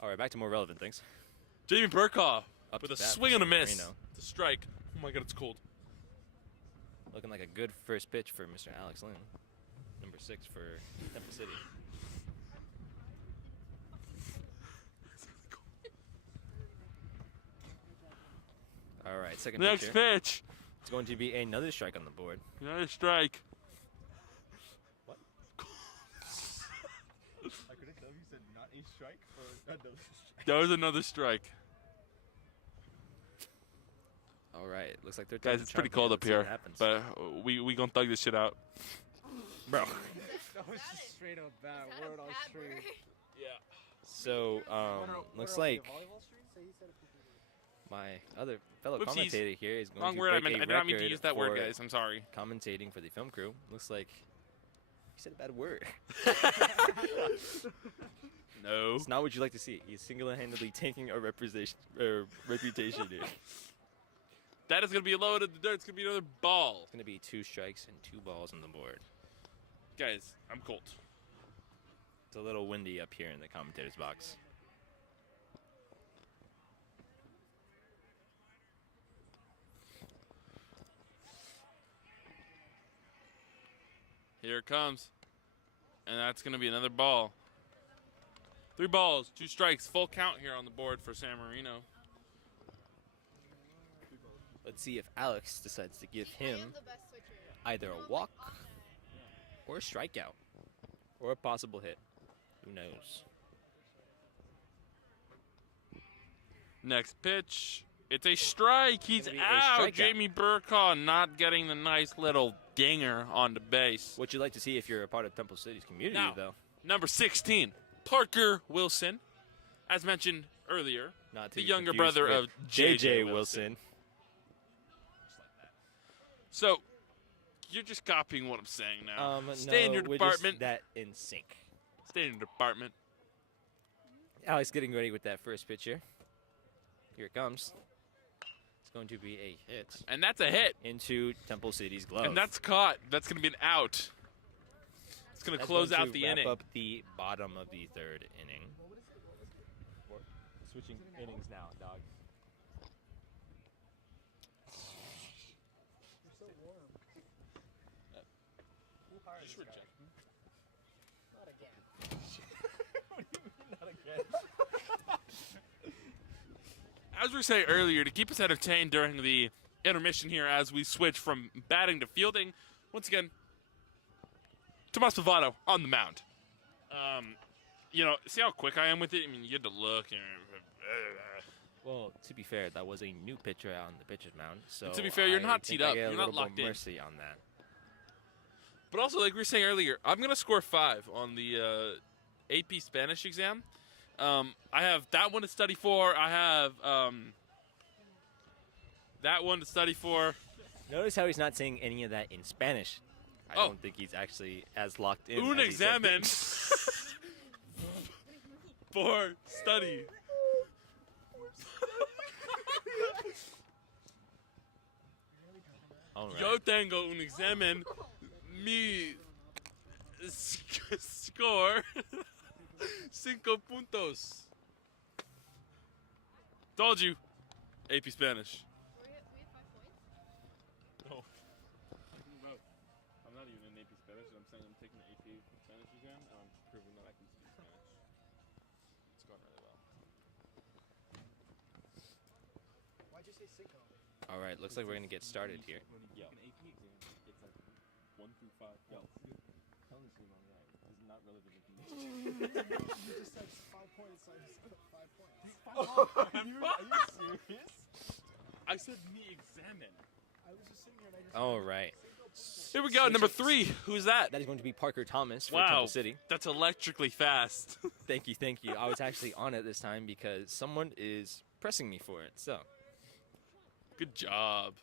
All right, back to more relevant things. Jamie Burkhaw Up with to a bat swing for and a San miss. Marino. The strike. Oh my God, it's cold. Looking like a good first pitch for Mr. Alex Lynn. Number 6 for Temple City. All right, second Next pitch here. pitch. It's going to be another strike on the board. Another strike. I couldn't tell if you said not a strike or another strike. That was another strike. All right, looks like they're Guys, it's pretty cold up here, but we gonna thug this shit out. bro. That was just straight up bad Is that a word on bad stream. word? Yeah. So looks like my other fellow Whoopsies. commentator here is going Wrong to word. I break a did not mean to record use that word, for guys. I'm sorry. commentating for the film crew. Looks like he said a bad word. No. It's not what you like to see. He's single-handedly taking a reputation here. That is gonna be low to the dirt. It's gonna be another ball. It's going to be 2 strikes and 2 balls on the board. Guys, I'm cold. It's a little windy up here in the commentator's box. Here it comes. And that's gonna be another ball. 3 balls, 2 strikes, full count here on the board for San Marino. Let's see if Alex decides to give him I am the best switcher. either a walk or a strikeout or a possible hit. Who knows? Next pitch. It's a strike. He's Gonna be a out. strikeout. Jamie Burkhaw not getting the nice little dinger onto base. What you'd like to see if you're a part of Temple City's community, Now, though. number 16, Parker Wilson. As mentioned earlier, Not to the be younger confused brother with of J.J. Wilson. So, you're just copying what I'm saying now. Stay no, in your we're department. just that in sync. Stay in your department. Alex getting ready with that first pitch here. Here it comes. It's going to be a hit And that's a hit. into Temple City's glove. And that's caught. That's going to be an out. It's going to That's close going out to the wrap inning. up the bottom of the 3rd inning. Switching innings now, dog. As we were saying earlier, to keep us entertained during the intermission here as we switch from batting to fielding, once again, Tomas Pavado on the mound. You know, see how quick I am with it? I mean, you had to look. Well, to be fair, that was a new pitcher out on the pitcher's mound. So And to be fair, you're I not think teed I up. get a You're not little locked more in. mercy on that. But also, like we were saying earlier, I'm going to score 5 on the AP Spanish exam. I have that one to study for. I have that one to study for. Notice how he's not saying any of that in Spanish. I Oh. don't think he's actually as locked in. Un as he said examen that. for study. All right. Yo tengo un examen. Mi score 5 puntos. Told you. AP Spanish. We have 5 points. No. I'm not even in AP Spanish. I'm saying I'm taking the AP Spanish exam, and I'm proving that I can speak Spanish. It's going really well. Why'd you say sicko? All right, looks like we're going to get started here. Yo. An AP exam, it's like 1 through 5. Yo. Tell this team I'm right. This is not You just said 5 points, so I just said 5 points. Are you serious? I said me examine. I was just sitting here and I just. All right. Here we go, number 3. Who's that? That is going to be Parker Thomas for Wow, Temple City. that's electrically fast. Thank you, thank you. I was actually on it this time because someone is pressing me for it. So, Good job.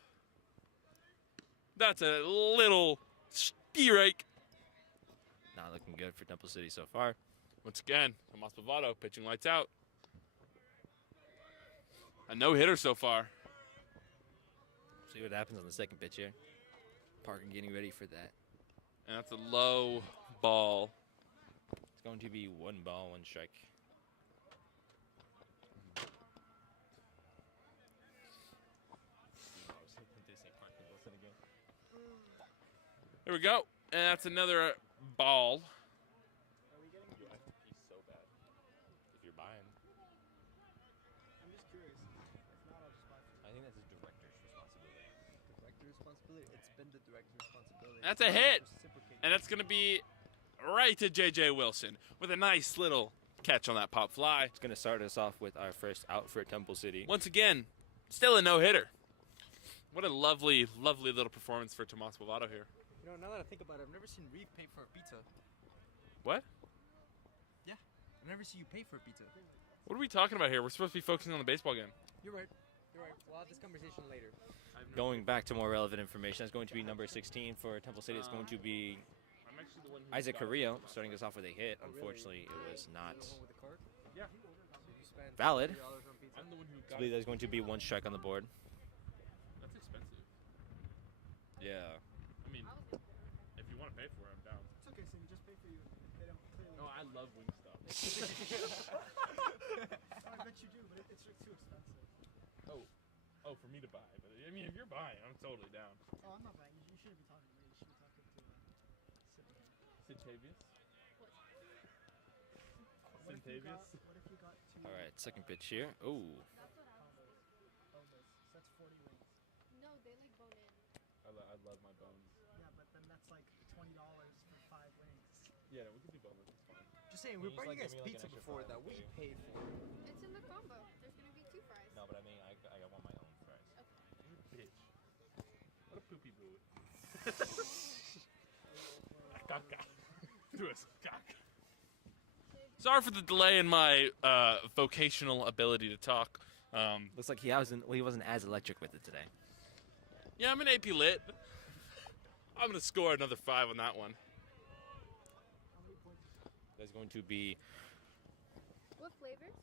That's a little strike. not looking good for Temple City so far. Once again, Tomas Bavado pitching lights out. A no-hitter so far. See what happens on the second pitch here. Parker getting ready for that. And that's a low ball. It's going to be 1 ball, 1 strike. Here we go. And that's another ball. Are we getting? He's so bad. If you're buying, I'm just curious. If not, I'll just buy I think that's his director's responsibility. director responsibility. It's been the director's responsibility. That's a hit. And that's going to be right to J.J. Wilson with a nice little catch on that pop fly. It's going to start us off with our first out for Temple City. Once again, still a no-hitter. What a lovely, lovely little performance for Tomas Bavado here. You know, now that I think about it, I've never seen Reeve pay for a pizza. What? Yeah, I've never seen you pay for a pizza. What are we talking about here? We're supposed to be focusing on the baseball game. You're right. You're right. We'll have this conversation later. Going back to more relevant information, that's going to be number 16 for Temple City. It's going to be Isaac Carrillo starting us off with a hit. Unfortunately, it was not With the cart? Yeah. So you spent valid. $3 on pizza? I'm the one who I believe there's going to be 1 strike on the board. That's expensive. Yeah. I mean, if you want to pay for it, I'm down. It's okay, Sammy. Just pay for you. They don't clearly. No, I love Wingstop. I bet you do, but it's just too expensive. Oh, for me to buy. But I mean, if you're buying, I'm totally down. Oh, I'm not buying. You shouldn't be talking to me. You should be talking to Citavius? What if you got? What if you got 2 All right, second pitch here. Oh, That's what I was. boneless? That's 40 wings. No, they like bone in. I love my bones. Yeah, but then that's like $20 for 5 wings. Yeah, we could do boneless. It's fine. Just saying, we brought you guys pizza before that we paid for. It's in the combo. There's gonna be 2 fries. no, but I mean, I want my own fries. You're a bitch. What a poopy boo. Caca. Do a caca. Sorry for the delay in my vocational ability to talk. Looks like he wasn't as electric with it today. Yeah, I'm an AP Lit. I'm going to score another 5 on that one. There's going to be What flavors?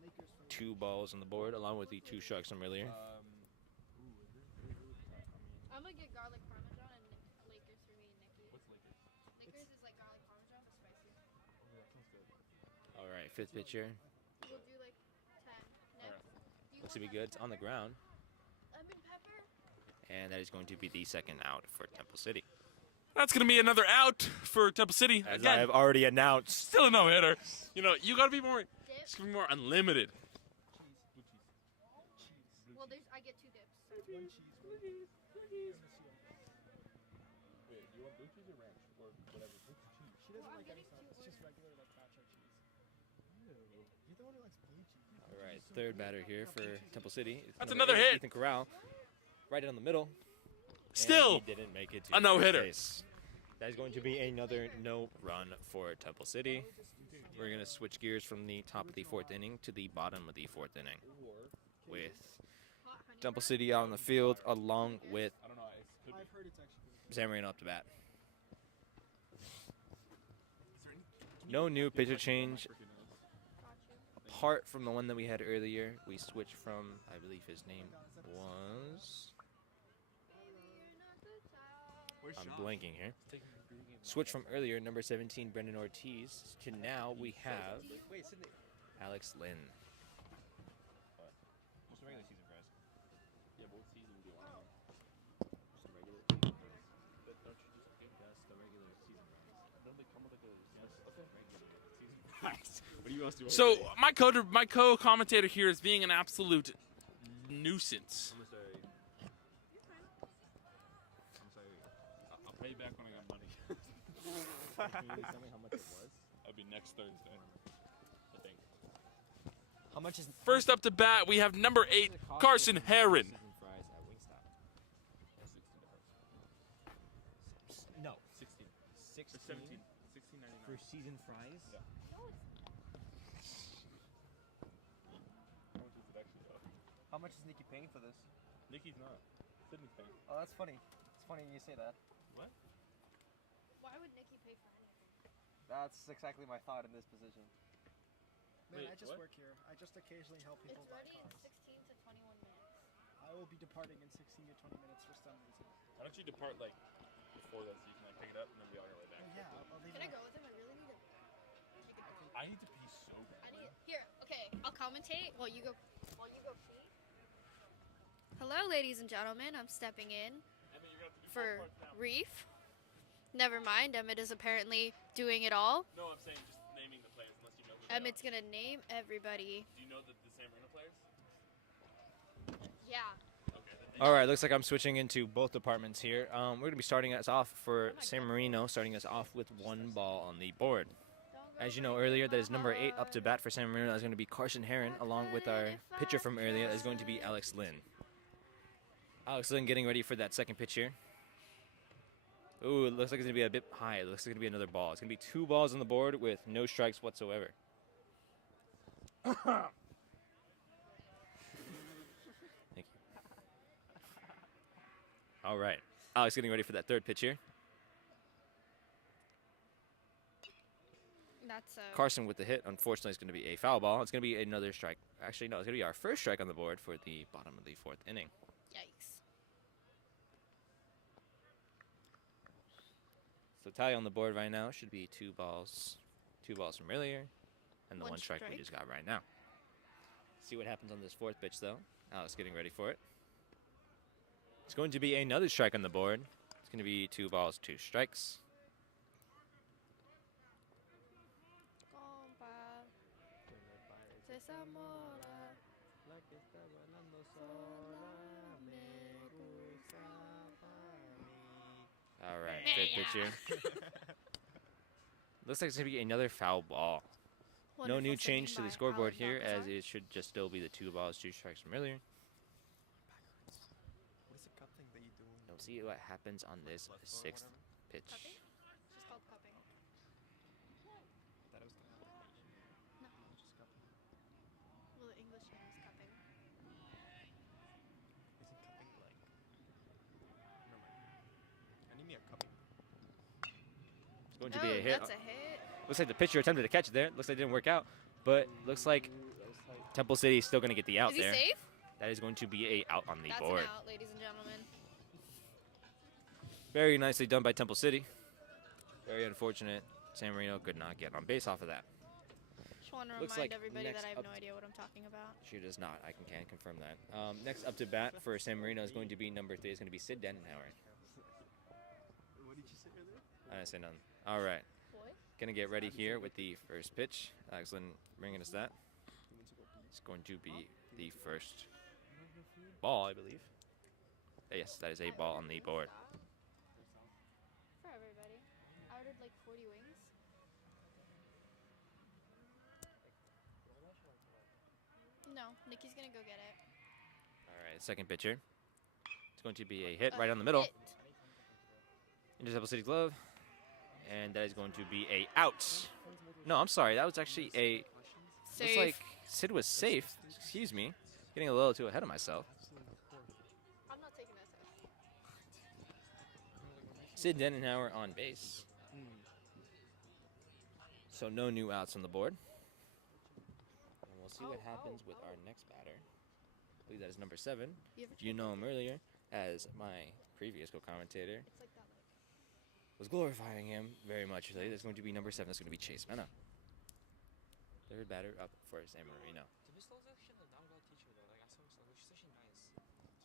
Lakers for 2 balls on the board, along with the 2 strikes from earlier. I'm gonna get garlic parmesan and Lakers for me and Nikki. What's Lakers? Lakers is like garlic parmesan, but spicier. All right, 5th pitch here. We'll do like 10. Next. Do you Looks to want be good. lemon It's on the ground. Lemon pepper? And that is going to be the second out for Temple City. That's going to be another out for Temple City. As Again, I have already announced. still a no-hitter. You know, you got to be more, Dip? it's gonna be more unlimited. Well, I get 2 dips. So. 1 cheese. Wait, you want blue cheese or ranch? Or whatever. What's the cheese? She doesn't I'm like any getting sauce. 2 It's just orders. regular like nacho cheese. You're the one who likes blue cheese. All right, third batter here for Temple City. It's That's number another 8, hit. Ethan Corral, right down the middle. And Still he didn't make it to a no-hitter. base. That is going to be another no run for Temple City. We're going to switch gears from the top of the 4th inning to the bottom of the 4th inning with Hot honey Temple brown? City on the field along with I don't know. It could be. I've heard it's actually good. Marino up to bat. Is there any- No new pitcher change. Freaking knows. Got you. Apart from the one that we had earlier, we switched from, I believe his name was, Where's I'm Josh? blanking here. Taking a breathing game. Switch from earlier, number 17, Brendan Ortiz, to now we have Wait, Sydney. Alex Lynn. Just a regular season fries. Yeah, what season do you want? Just a regular. Don't you just give us the regular season fries? Don't they come with like a Okay. Regular season fries. What do you else do? So my co-commentator here is being an absolute nuisance. I'm sorry. I'm sorry. I'll pay you back when I got money. you tell me how much it was? That'll be next Thursday, I think. How much is First up to bat, we have number 8, Carson Heron. Seasoned fries at Wingstop. No. 16. 16 $17. for $16.99. seasoned fries? Yeah. How much is it actually though? How much is Nikki paying for this? Nikki's not. Sydney's paying. Oh, that's funny. It's funny you say that. What? Why would Nikki pay for anything? That's exactly my thought in this position. Man, Wait, I just what? work here. I just occasionally help people It's buy ready in cars. 16 to 21 minutes. I will be departing in 16 to 20 minutes for some reason. Why don't you depart like before that so you can like pick it up and then be on your way back? Oh, yeah, I'll leave Can I it. go with him? I really need to take a dump. I need to pee so bad. I need here. Okay, I'll commentate while you go. Pee. Hello, ladies and gentlemen. I'm stepping in I mean, you're gonna have to do for both parts now. Reef. Never mind. Emmett is apparently doing it all. No, I'm saying just naming the players unless you know who they Emmett's gonna name everybody. are. Do you know the San Marino players? Yeah. Okay. All right, looks like I'm switching into both departments here. We're going to be starting us off for San Marino, starting us off with 1 ball on the board. As you know earlier, that is number 8 up to bat for San Marino. That's going to be Carson Heron, along with our pitcher from earlier. That is going to be Alex Lynn. Alex Lynn getting ready for that second pitch here. Ooh, it looks like it's going to be a bit high. It looks like it's going to be another ball. It's going to be 2 balls on the board with no strikes whatsoever. Thank you. All right. Alex getting ready for that third pitch here. That's Carson with the hit. Unfortunately, it's going to be a foul ball. It's going to be another strike. Actually, no, it's going to be our first strike on the board for the bottom of the 4th inning. yikes. So tally on the board right now should be 2 balls. 2 balls from earlier, and the One 1 strike we strike. just got right now. See what happens on this 4th pitch, though. Alex getting ready for it. It's going to be another strike on the board. It's going to be 2 balls, 2 strikes. Compa, se zamora, sola me gusta para mí. All right, Yeah. 5th pitch here. Looks like it's going to be another foul ball. No Wonderful new singing change to the by scoreboard Alan here, as Balcazar. it should just still be the 2 balls, 2 strikes from earlier. What is the cup thing that you do? We'll see what happens on this Left foot or 6th whatever? pitch. Cupping? It's just called cupping. That was kind of No. just cupping. Well, the English name is cupping. Isn't cupping like? Never mind. I need me a cupping. It's going to be a hit. That's a hit. Looks like the pitcher attempted to catch it there. Looks like it didn't work out. But looks like Temple City is still going to get the out Is he there. safe? That is going to be a out on the That's board. an out, ladies and gentlemen. Very nicely done by Temple City. Very unfortunate. San Marino could not get on base off of that. Just want to Looks remind like everybody next that I have up- no idea what I'm talking about. She does not. I can confirm that. Next up to bat for San Marino is going to be number 3. It's going to be Sid Denenhauer. What did you say earlier? I didn't say nothing. All right. Boy. Going to get ready here with the first pitch. Excellent bringing us that. It's going to be the first ball, I believe. Yes, that is a ball on the board. For everybody. I ordered like 40 wings. No, Nikki's gonna go get it. All right, second pitcher. It's going to be a hit right on the middle. Hit. Into Temple City glove. And that is going to be a out. No, I'm sorry. That was actually a... Safe. Looks like Sid was safe. Excuse me. Getting a little too ahead of myself. I'm not taking that test. Sid Denenhauer on base. So no new outs on the board. And we'll see what happens with our next batter. I believe that is number 7. You know him earlier as my previous co-commentator. It's like that, like. Was glorifying him very much. That's going to be number 7. That's going to be Chase Mena. Third batter up for San Marino. Miss Lowe's actually not a bad teacher though. Like I saw her, she's actually nice.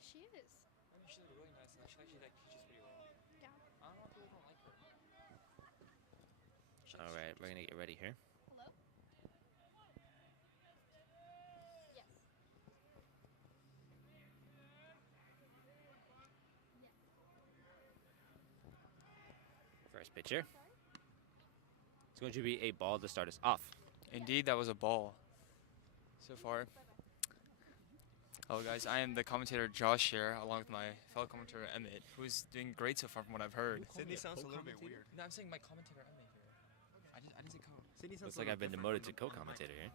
She is. I mean, she's really nice. And she actually like teaches pretty well. Yeah. I don't know if people don't like her. All right, we're going to get ready here. Hello? Yes. First pitcher. going to be a ball to start us off. Indeed, that was a ball so far. Hello, guys. I am the commentator Josh here, along with my fellow commentator Emmett, who's doing great so far from what I've heard. Sydney sounds a little bit weird. No, I'm saying my commentator Emmett here. I didn't say co. Sydney sounds Looks like I've been demoted to co-commentator here.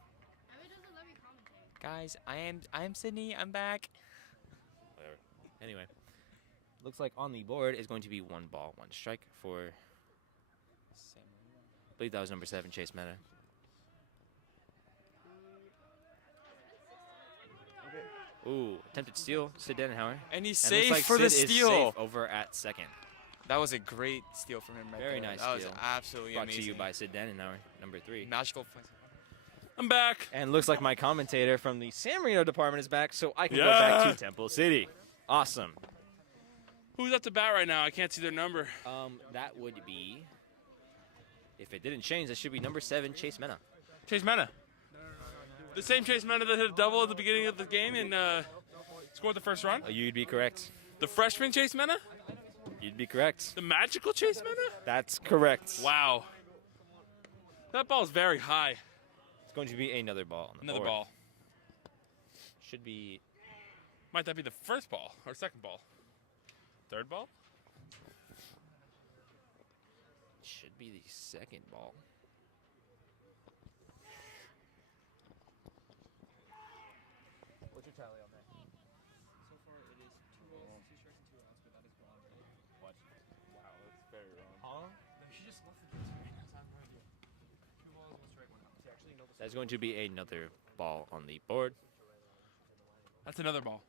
Emma doesn't let me commentate. Guys, I am Sydney. I'm back. Whatever. Anyway, looks like on the board is going to be 1 ball, 1 strike for, I believe that was number 7, Chase Meta. Ooh, attempted steal, Sid Denenhauer. And he's And looks safe like for the Sid is steal. safe over at second. That was a great steal from him right Very there. nice That steal. was absolutely Brought amazing. to you by Sid Denenhauer, number 3. Magical play. I'm back. And looks like my commentator from the San Marino department is back, so I can go back Yeah. to Temple City. Awesome. Who's up to bat right now? I can't see their number. That would be, if it didn't change, that should be number 7, Chase Mena. Chase Mena. The same Chase Mena that hit a double at the beginning of the game and scored the first run. You'd be correct. The freshman Chase Mena. You'd be correct. The magical Chase Mena. That's correct. Wow. That ball's very high. It's going to be another ball. On the Another board. ball. Should be. Might that be the first ball or second ball? Third ball? Should be the second ball. What's your tally on that? So far, it is 2 balls, 2 strikes, and 2 outs, but that is wrong. What? Wow, that's very wrong. Huh? No, she just left the game to me. That's not my idea. 2 balls, 1 strike, 1 out. See, I actually know this. That's going to be another ball on the board. That's another ball.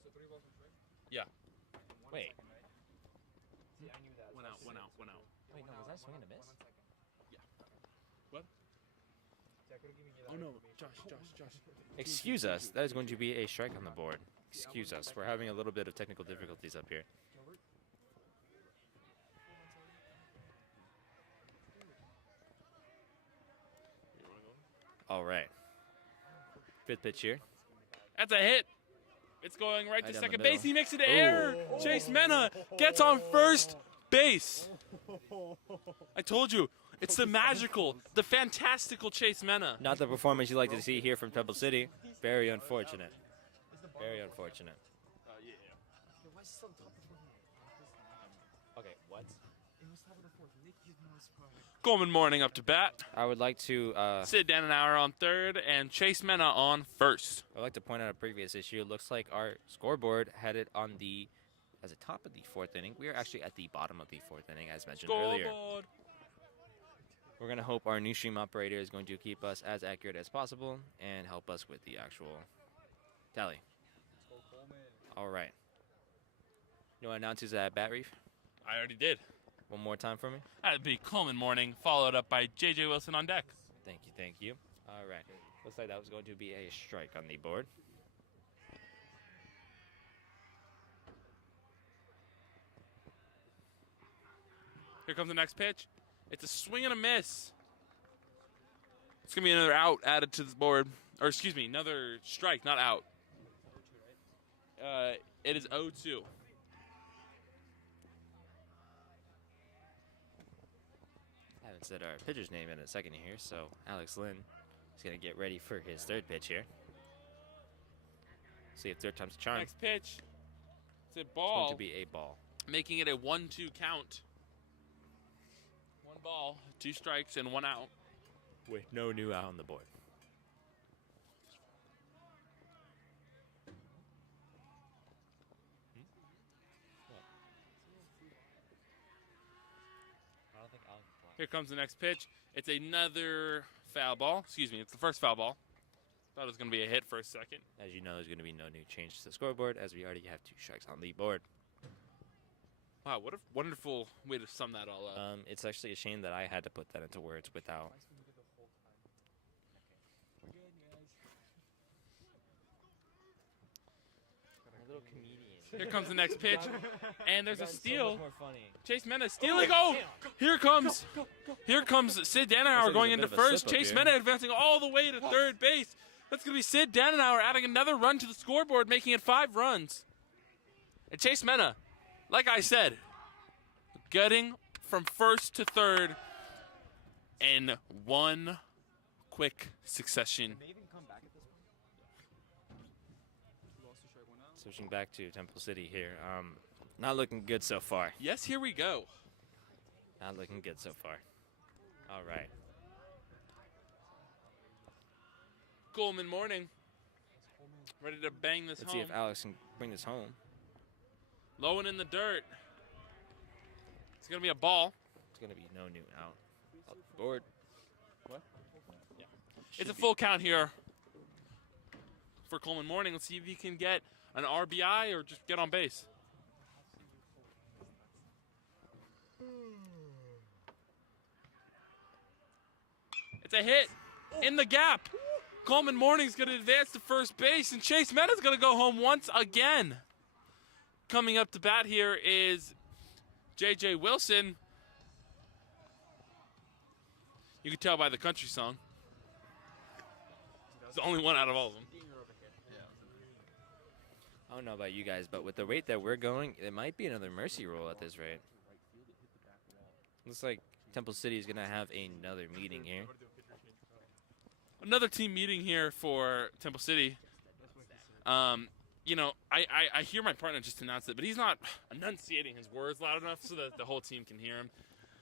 So 3 balls, 1 strike? Yeah. Wait. See, I knew that. One out, one out, one out. Wait, no, was that swing and a miss? What? See, I could've given you that Oh no, information. Josh. Excuse us. That is going to be a strike on the board. Excuse us. We're having a little bit of technical difficulties up here. All right. 5th pitch here. That's a hit. It's going right Right to down the second middle. base. He makes it air. Chase Mena gets on first base. I told you, it's the magical, the fantastical Chase Mena. Not the performance you like to see here from Temple City. Very unfortunate. Very unfortunate. Why is it still top of the fourth? Okay, what? It was top of the fourth. Nick used the most part. Coleman Morning up to bat. I would like to Sid Danenauer on third and Chase Mena on first. I'd like to point out a previous issue. It looks like our scoreboard had it on the as a top of the 4th inning. We are actually at the bottom of the 4th inning, as mentioned earlier. Scoreboard. We're going to hope our new stream operator is going to keep us as accurate as possible and help us with the actual tally. All right. You want to announce who's at bat, Reef? I already did. One more time for me. That'd be Coleman Morning, followed up by J.J. Wilson on deck. Thank you, thank you. All right. Looks like that was going to be a strike on the board. Here comes the next pitch. It's a swing and a miss. It's going to be another out added to the board. Or excuse me, another strike, not out. It is 0-2. Haven't said our pitcher's name in a second here, so Alex Lynn is going to get ready for his 3rd pitch here. See if 3rd time's a charm. Next pitch. It's a It's ball, going to be a ball. making it a 1-2 count. 1 ball, 2 strikes, and 1 out. With no new out on the board. Here comes the next pitch. It's another foul ball. Excuse me, it's the first foul ball. Thought it was going to be a hit for a second. As you know, there's going to be no new change to the scoreboard as we already have 2 strikes on the board. Wow, what a wonderful way to sum that all up. It's actually a shame that I had to put that into words without. A little comedian. Here comes the next pitch, and there's a steal. more funny. Chase Mena stealing. Oh, here comes Sid Danenauer going there's a into bit of a first. slip up Chase here. Mena advancing all the way to third base. That's going to be Sid Danenauer adding another run to the scoreboard, making it 5 runs. And Chase Mena, like I said, getting from first to third in one quick succession. They even come back at this point. Lost to strike one out. Switching back to Temple City here. Not looking good so far. Yes, here we go. Not looking good so far. All right. Coleman Morning. Ready to bang this Let's home. see if Alex can bring this home. Low and in the dirt. It's going to be a ball. It's going to be no new out. Up the board. It's a full count here for Coleman Morning. Let's see if he can get an RBI or just get on base. It's a hit in the gap. Coleman Morning's going to advance to first base, and Chase Metta's going to go home once again. Coming up to bat here is J.J. Wilson. You can tell by the country song. It's the only one out of all of them. I don't know about you guys, but with the rate that we're going, it might be another mercy roll at this rate. Looks like Temple City is going to have another meeting here. Another team meeting here for Temple City. You know, I hear my partner just announce it, but he's not enunciating his words loud enough so that the whole team can hear him.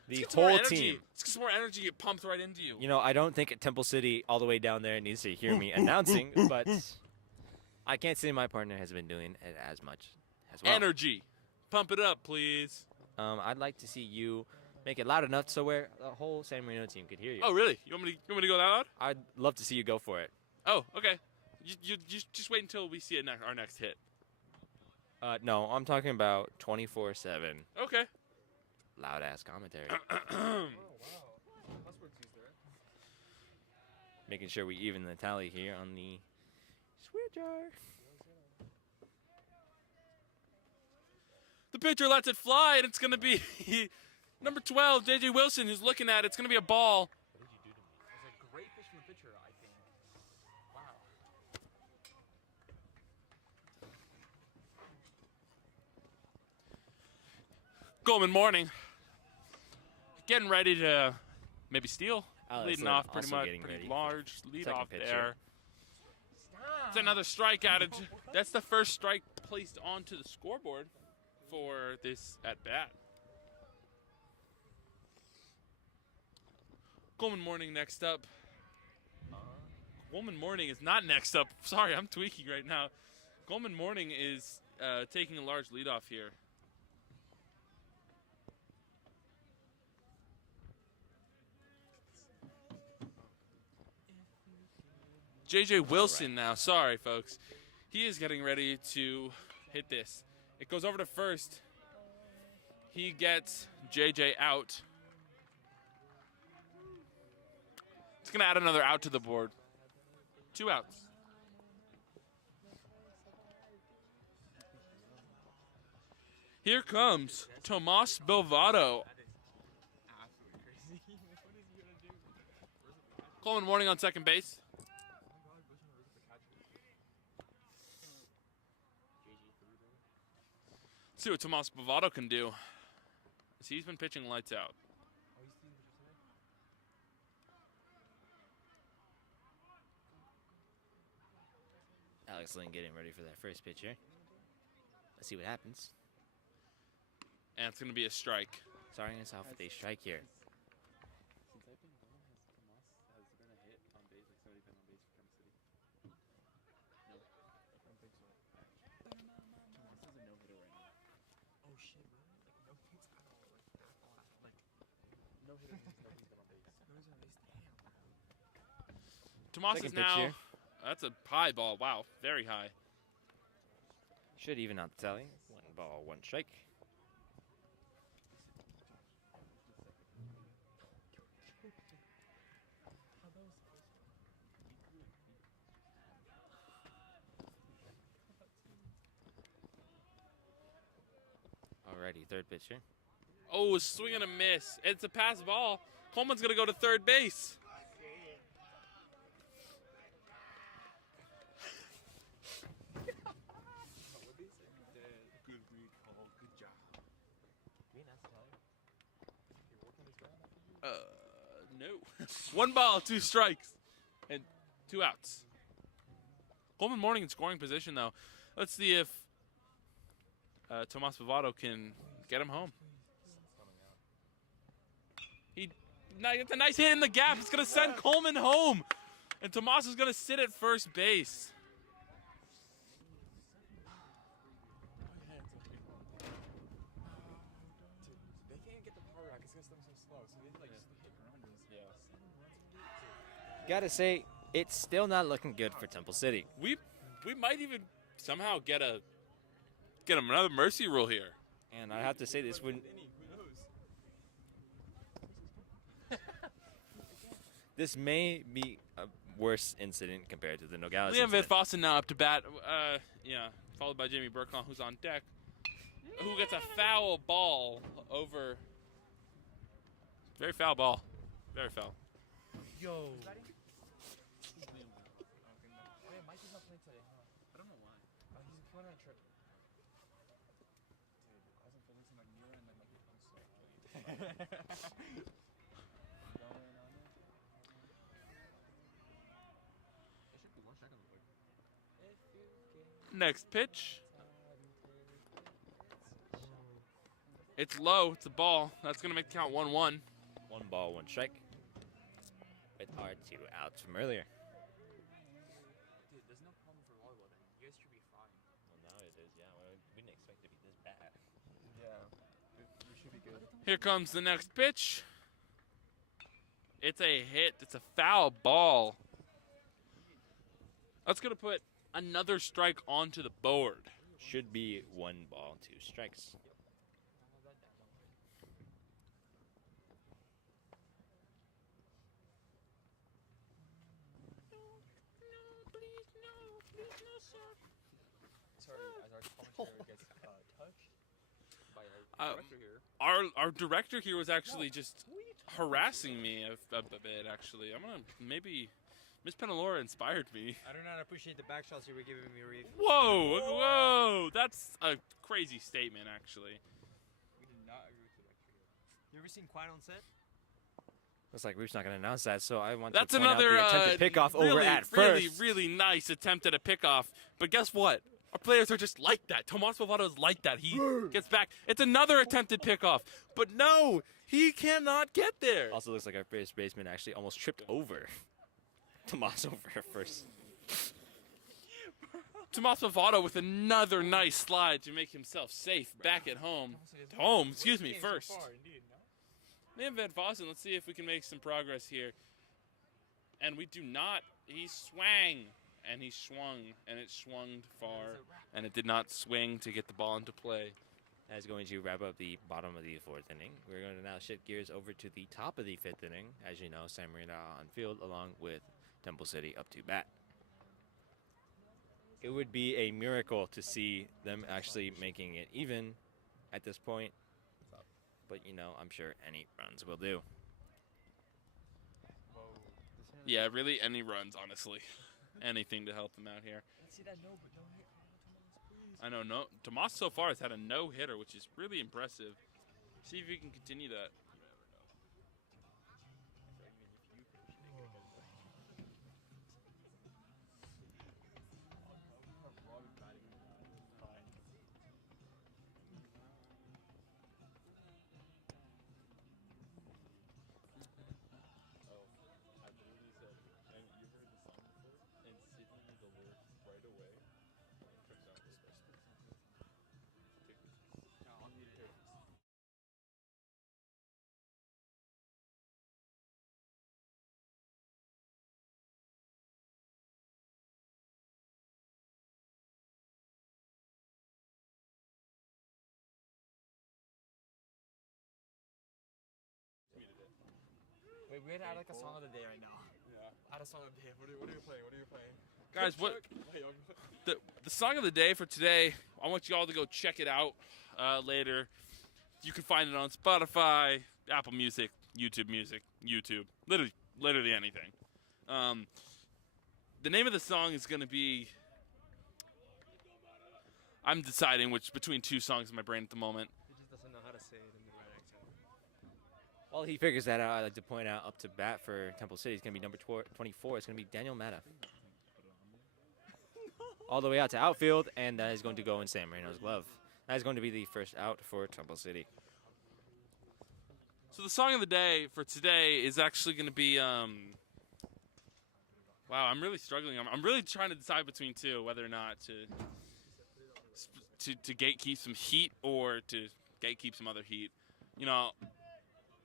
The whole team. It's just more energy get pumped right into you. You know, I don't think Temple City all the way down there needs to hear me announcing, but I can't say my partner has been doing it as much as well. Energy. Pump it up, please. I'd like to see you make it loud enough so where the whole San Marino team could hear you. Oh, really? You want me to go that loud? I'd love to see you go for it. Oh, okay. You just wait until we see our next hit. No, I'm talking about 24/7 Okay. loud ass commentary. Making sure we even the tally here on the switcher. The pitcher lets it fly, and it's going to be number 12, J.J. Wilson, who's looking at it. It's going to be a ball. What did you do to me? It was a great pitch from the pitcher, I think. Wow. Coleman Morning. Getting ready to maybe steal. Alex Leading Lynn off pretty also much, getting ready pretty for large lead second off pitch there. here. It's another strikeout. That's the first strike placed onto the scoreboard for this at bat. Coleman Morning next up. Coleman Morning is not next up. Sorry, I'm tweaking right now. Coleman Morning is taking a large leadoff here. J.J. Wilson now. Sorry, folks. He is getting ready to hit this. It goes over to first. He gets J.J. out. It's going to add another out to the board. 2 outs. Here comes Tomas Bilvato. Coleman Morning on second base. See what Tomas Bavado can do. He's been pitching lights out. Alex Lynn getting ready for that first pitch here. Let's see what happens. And it's going to be a strike. Starting us off with a strike here. Since I've been gone, has Tomas been a hit on base, like somebody been on base for Kansas City? No, I don't think so. Tomas has a no-hitter right now. Oh shit, really? Like no hits at all, like that odd. Like no hitter means nobody's been on base. Nobody's on base. Damn. Tomas Second is pitch now. here. That's a high ball. Wow, very high. Should even out the tally. 1 ball, 1 strike. Alrighty, third pitch here. Oh, a swing and a miss. It's a pass ball. Coleman's going to go to third base. No. 1 ball, 2 strikes, and 2 outs. Coleman Morning in scoring position, though. Let's see if Tomas Bavado can get him home. It's a nice hit in the gap. It's going to send Coleman home. And Tomas is going to sit at first base. They can't get the power rack. It's gonna so slow. So they like just hit grounders. Yeah. Gotta say, it's still not looking good for Temple City. We might even somehow get another mercy rule here. And I have to say, this would this may be a worse incident compared to the Nogales Liam Van incident. Fossen now up to bat. Followed by Jamie Burknall, who's on deck, who gets a foul ball over. Very foul ball. Very foul. Yo. Mikey's not playing today, huh? I don't know why. He's going on a trip. Dude, I wasn't focusing like Mira and then like I'm so early. There should be 1 strike on the board. Next pitch. It's low. It's a ball. That's going to make the count 1-1. 1 ball, 1 strike. With our 2 outs from earlier. Dude, there's no problem for volleyball then. You guys should be fine. Well, now it is, yeah. We didn't expect it to be this bad. Yeah. We should be good. Here comes the next pitch. It's a hit. It's a foul ball. That's going to put another strike onto the board. Should be 1 ball, 2 strikes. Sorry, as our commentator gets touched by our director here. Our director here was actually just harassing me a bit, actually. I'm going to maybe... Miss Penelora inspired me. I do not appreciate the back shots you were giving me, Reeve. Whoa! That's a crazy statement, actually. We did not agree with the director here. You ever seen Quiet on Set? Looks like Reef's not going to announce that, so I want That's to point another out the attempted pickoff really, over at really, first. really nice attempt at a pickoff. But guess what? Our players are just like that. Tomas Bavado is like that. He gets back. It's another attempted pickoff. But no, he cannot get there. Also looks like our first baseman actually almost tripped over Tomas over at first. Tomas Bavado with another nice slide to make himself safe back at home. First. Man Van Fossen, let's see if we can make some progress here. And we do not. He swang. And he swung. And it swung far. And it did not swing to get the ball into play. That is going to wrap up the bottom of the 4th inning. We're going to now shift gears over to the top of the 5th inning. As you know, San Marino on field along with Temple City up to bat. It would be a miracle to see them actually making it even at this point. But, you know, I'm sure any runs will do. Yeah, really any runs, honestly. Anything to help them out here. Let's see that no, but don't hit. Tomas, please. I know, Tomas so far has had a no-hitter, which is really impressive. See if he can continue that. Wait, we gotta add like a song of the day right now. Yeah. Add a song of the day. What are you playing? What are you playing? Guys, the song of the day for today, I want you all to go check it out later. You can find it on Spotify, Apple Music, YouTube Music, literally anything. The name of the song is going to be... I'm deciding between 2 songs in my brain at the moment. He just doesn't know how to say it in the right accent. While he figures that out, I'd like to point out up to bat for Temple City is going to be number 24. It's going to be Daniel Mata. All the way out to outfield, and that is going to go in San Marino's glove. That is going to be the first out for Temple City. So the song of the day for today is actually going to be, wow, I'm really struggling. I'm really trying to decide between two, whether or not to gatekeep some heat or to gatekeep some other heat. You know,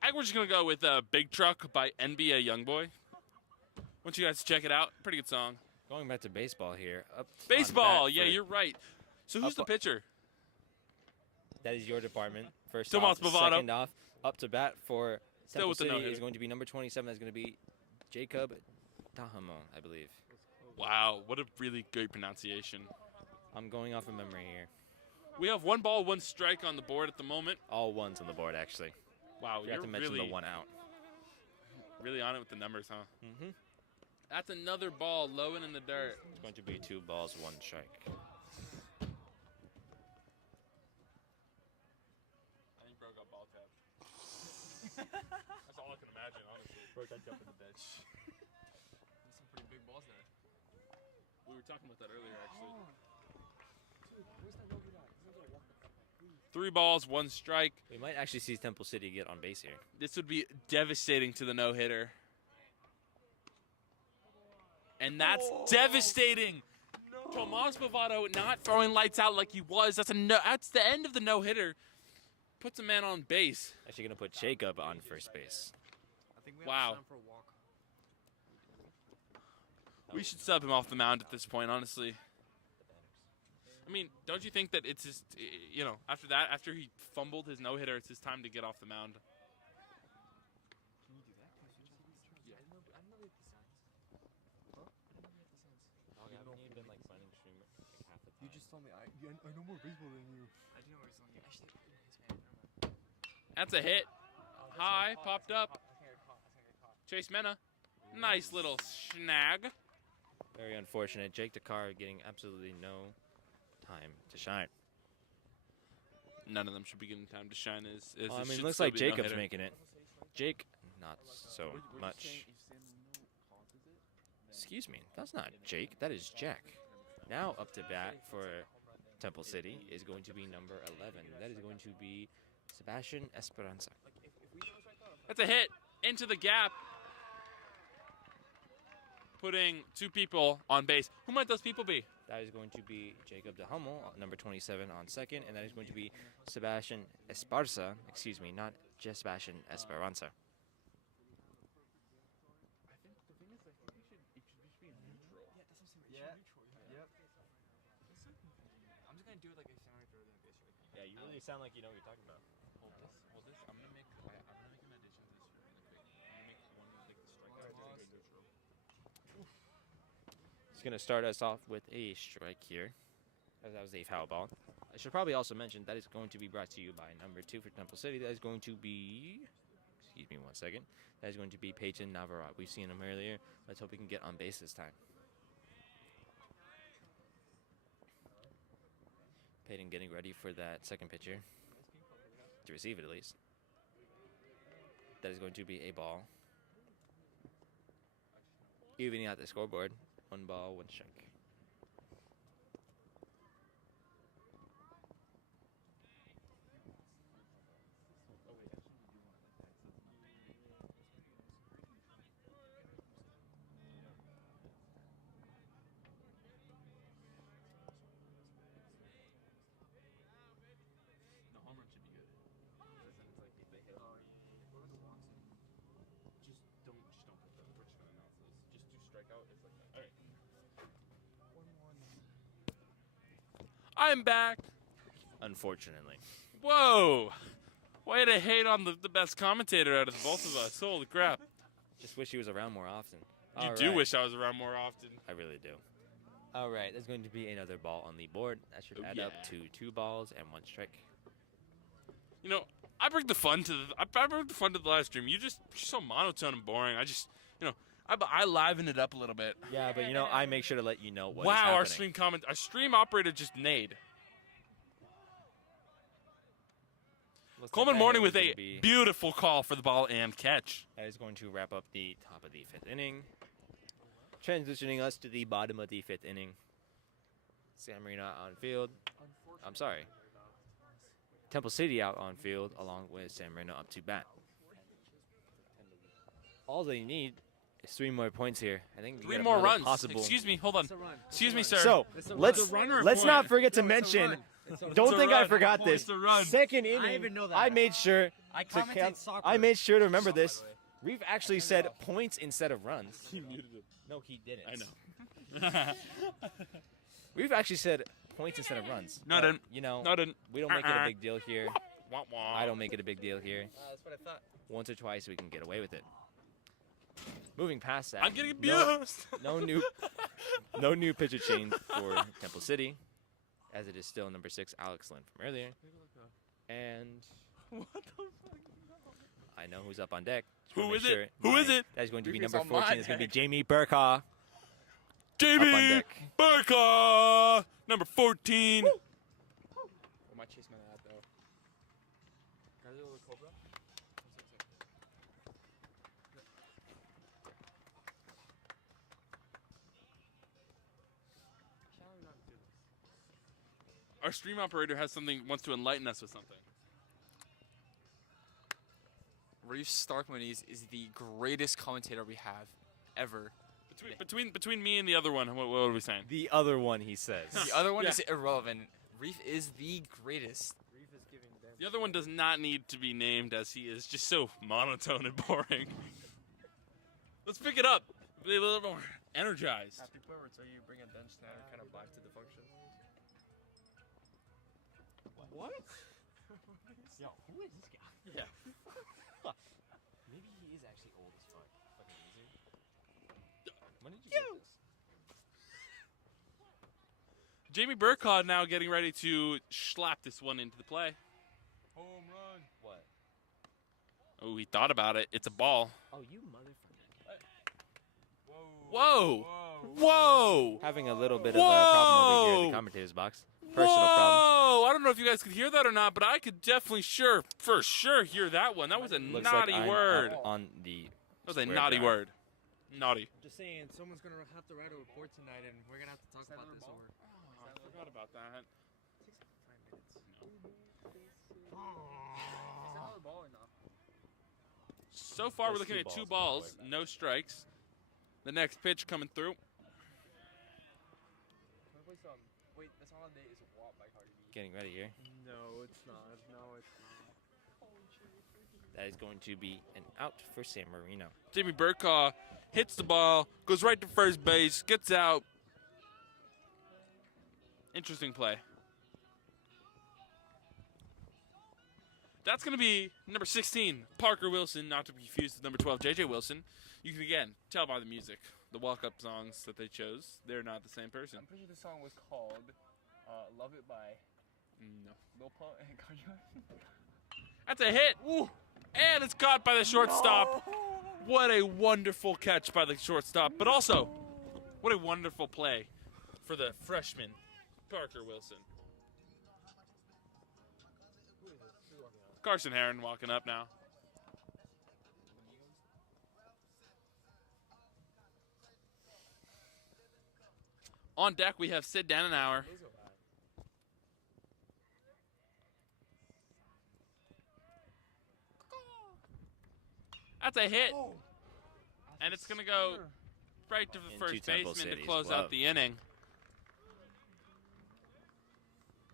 I think we're just going to go with Big Truck by NBA Youngboy. Why don't you guys check it out? Pretty good song. Going back to baseball here. Baseball, yeah, you're right. So who's the pitcher? That is your department. First Tomas off, Bavado. second off, up to bat for Still Temple with the City no-hitter. is going to be number 27. That's going to be Jacob Tahamo, I believe. Wow, what a really great pronunciation. I'm going off of memory here. We have 1 ball, 1 strike on the board at the moment. All ones on the board, actually. Wow, Forgot you're to mention really, the one out. really on it with the numbers, huh? Mm-hmm. That's another ball low and in the dirt. It's going to be 2 balls, 1 strike. I think Bro got ball tapped. That's all I can imagine, honestly. Bro got jumped in the ditch. There's some pretty big balls there. We were talking about that earlier, actually. Dude, where's that no-hitter at? He's gonna walk the fuck back, please. 3 balls, 1 strike. We might actually see Temple City get on base here. This would be devastating to the no-hitter. And that's devastating. Tomas Bavado not throwing lights out like he was. That's the end of the no-hitter. Puts a man on base. Actually going to put Jacob on first base. I think we Wow. have time for a walk. We should sub him off the mound at this point, honestly. I mean, don't you think that it's his, you know, after he fumbled his no-hitter, it's his time to get off the mound? Can you do that? Yeah. I didn't know we had the signs. Huh? I didn't know we had the signs. Haven't you been like signing stream like half the time? You just told me I know more baseball than you. I do know where it's on you. Actually, his man. Never mind. That's a hit. High, popped up. I think I got caught. I think I got caught. Chase Mena. Nice little snag. Very unfortunate. Jake Dakar getting absolutely no time to shine. None of them should be getting time to shine. I mean, it looks like Jacob's making it. Jake, not so much. Excuse me, that's not Jake. That is Jack. Now up to bat for Temple City is going to be number 11. That is going to be Sebastian Esperanza. That's a hit into the gap. Putting 2 people on base. Who might those people be? That is going to be Jacob De Hummel, number 27 on second, and that is going to be Sebastian Esparza. Excuse me, not just Sebastian Esperanza. I think the thing is, I think it should just be a neutral. Yeah, that's what I'm saying. Yeah. Neutral. Yep. That's so confusing. I'm just gonna do it like if someone throws in a base right now. Yeah, you really sound like you know what you're talking about. Hold this. I'm gonna make an addition to this really quick. I'm gonna make one like the strike zone neutral. He's going to start us off with a strike here, as that was a foul ball. I should probably also mention that is going to be brought to you by number 2 for Temple City. That is going to be, excuse me 1 second, that is going to be Peyton Navarrete. We've seen him earlier. Let's hope we can get on base this time. Peyton getting ready for that second pitcher, to receive it at least. That is going to be a ball. Evening out the scoreboard. 1 ball, 1 strike. The home run should be good. Because then it's like if they hit a home run. Just don't put the we're just gonna announce this. Just do strikeout. It's like that. Alright. I'm back. Unfortunately. Whoa! Way to hate on the best commentator out of the both of us. Holy crap. Just wish he was around more often. You All do right. wish I was around more often. I really do. All right, there's going to be another ball on the board. That should Oh, add up yeah. to 2 balls and 1 strike. You know, I bring the fun to the live stream. You're so monotone and boring. I liven it up a little bit. Yeah, but you know, I make sure to let you know what is Wow, happening. our stream operator just neighed. Looks like Coleman that Morning hit was with gonna a be- beautiful call for the ball and catch. That is going to wrap up the top of the 5th inning. Transitioning us to the bottom of the 5th inning. San Marino on field. I'm sorry. Temple City out on field along with San Marino up to bat. All they need is 3 more points here. I think we Three get more another runs. Possible. Excuse me, hold on. It's a run. Excuse me, It's sir. So It's a let's run. let's not forget to No, it's a mention. run. It's a Don't a think I run. forgot this. It's a run. Second inning, I even know that. I made sure I to commentate soccer. I made sure to remember this. We've actually said points instead of runs. No, he didn't. I know. We've actually said points instead of runs. No, I But, didn't. You know, No, I didn't. we don't make it a big deal here. Wah, wah. I don't make it a big deal here. That's what I thought. Once or twice we can get away with it. Moving past that, I'm getting no- abused. no new pitcher change for Temple City, as it is still number 6 Alex Lynn from earlier. And What the fuck? I know who's up on deck. Who is it? Who is it? That is going to be Reefer's number on my 14. It's going to be deck. Jamie Burkaw. JB deck. Burka, number 14. I might chase my dad though. Can I do a little cobra? Shall we not do this? Our stream operator has something, wants to enlighten us with something. Reef Starkmanies is the greatest commentator we have ever. Between me and the other one, what are we saying? The other one, he says. The other one Yeah. is irrelevant. Reef is the greatest. Reef is giving them. The other one does not need to be named, as he is just so monotone and boring. Let's pick it up. Be a little more energized. Happy Puberty, so you bring a bench stand kind of back to the function. What? Yo, who is this guy? Yeah. Maybe he is actually old as fuck. Fucking loser. When did you get this? Jamie Burkhaw now getting ready to slap this one into the play. Home run. What? Oh, he thought about it. It's a ball. Oh, you motherfucker. Whoa! Whoa! Having a little bit of a problem over here in Whoa! the commentator's box. Personal problem. Whoa! I don't know if you guys could hear that or not, but I could definitely for sure hear that one. That was a Looks naughty like I'm word. up on the That was a square naughty drive. word. Naughty. Just saying, someone's gonna have to write a report tonight, and we're gonna have to talk about this over. Oh, I forgot about that. So far, we're There's looking two at 2 balls, balls, no strikes. The next pitch coming through. Wait, the song of the day is WAP by Cardi B. Getting ready here. No, it's not. No, it's not. That is going to be an out for San Marino. Jamie Burkhaw hits the ball, goes right to first base, gets out. Interesting play. That's going to be number 16, Parker Wilson, not to be confused with number 12, J.J. Wilson. You can, again, tell by the music. The walk-up songs that they chose, they're not the same person. I'm pretty sure the song was called Love It by No. Lil Pump and Cardi B. That's a hit. Ooh. And it's caught by the shortstop. What a wonderful catch by the shortstop. But also, what a wonderful play for the freshman, Parker Wilson. Carson Heron walking up now. On deck, we have Sid Danenauer. That's a hit. And it's going to go right to the Into first Temple baseman to City's close glove. out the inning.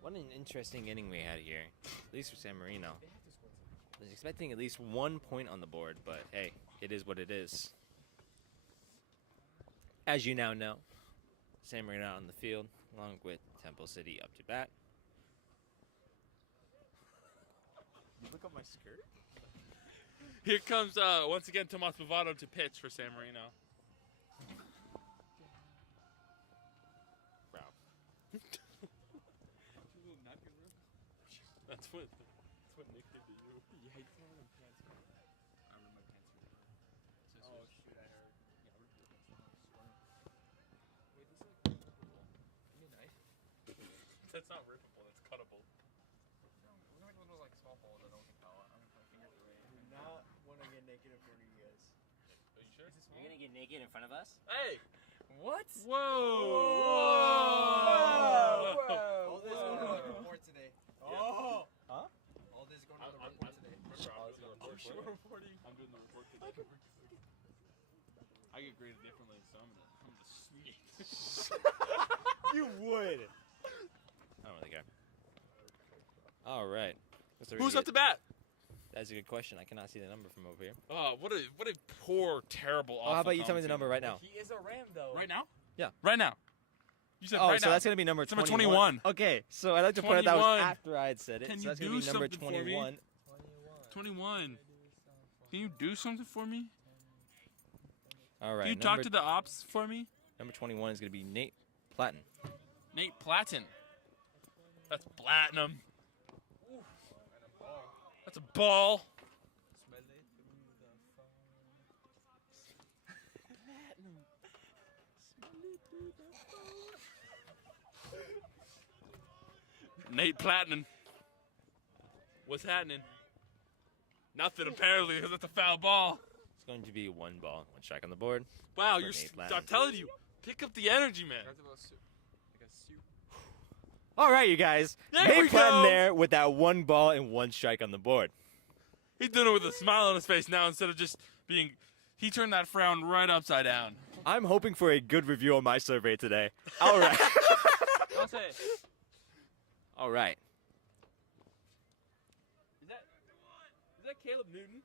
What an interesting inning we had here, at least for San Marino. I was expecting at least 1 point on the board, but hey, it is what it is. As you now know, San Marino on the field, along with Temple City up to bat. You look up my skirt? Here comes, once again, Tomas Movado to pitch for San Marino. Wow. That's what Nick did to you. Yeah, he's one of them pants. I remember my pants. Oh shoot, I heard. Yeah, we're doing Wait, this is like give me a knife. That's not rippable, that's cuttable. No, we're gonna make one of those like small balls that don't get out. You're gonna get naked in front of us? Hey! What? Whoa! All this going on the report today. Oh! Huh? All this going on the report today. We're reporting. I'm doing the report today. I get graded differently, so I'm gonna sneak. You would. I don't really care. All right. Who's up to bat? That's a good question. I cannot see the number from over here. Oh, what a poor, terrible, awful. Oh, how about you tell me the number right now? He is a Ram, though. Right now? Yeah. Right now. You said Oh, right so now. that's gonna be number It's number 21. 21. Okay, so I'd like to point out that was 21. after I had said it. Can so you that's gonna do be number something for me? 21. 21. Can you do something for me? All right. Can you talk to the ops for me? Number 21 is gonna be Nate Platten. Nate Platten. That's platinum. That's a ball. Nate Platten. What's happening? Nothing apparently, because it's a foul ball. It's going to be 1 ball, 1 strike on the board. Wow, For you're. Nate Platten. I'm telling you, pick up the energy, man. All right, you guys. There Nate we Platten go. there with that 1 ball and 1 strike on the board. He's doing it with a smile on his face now instead of just being. He turned that frown right upside down. I'm hoping for a good review on my survey today. All right. I'll say. All right. Is that Caleb Newton?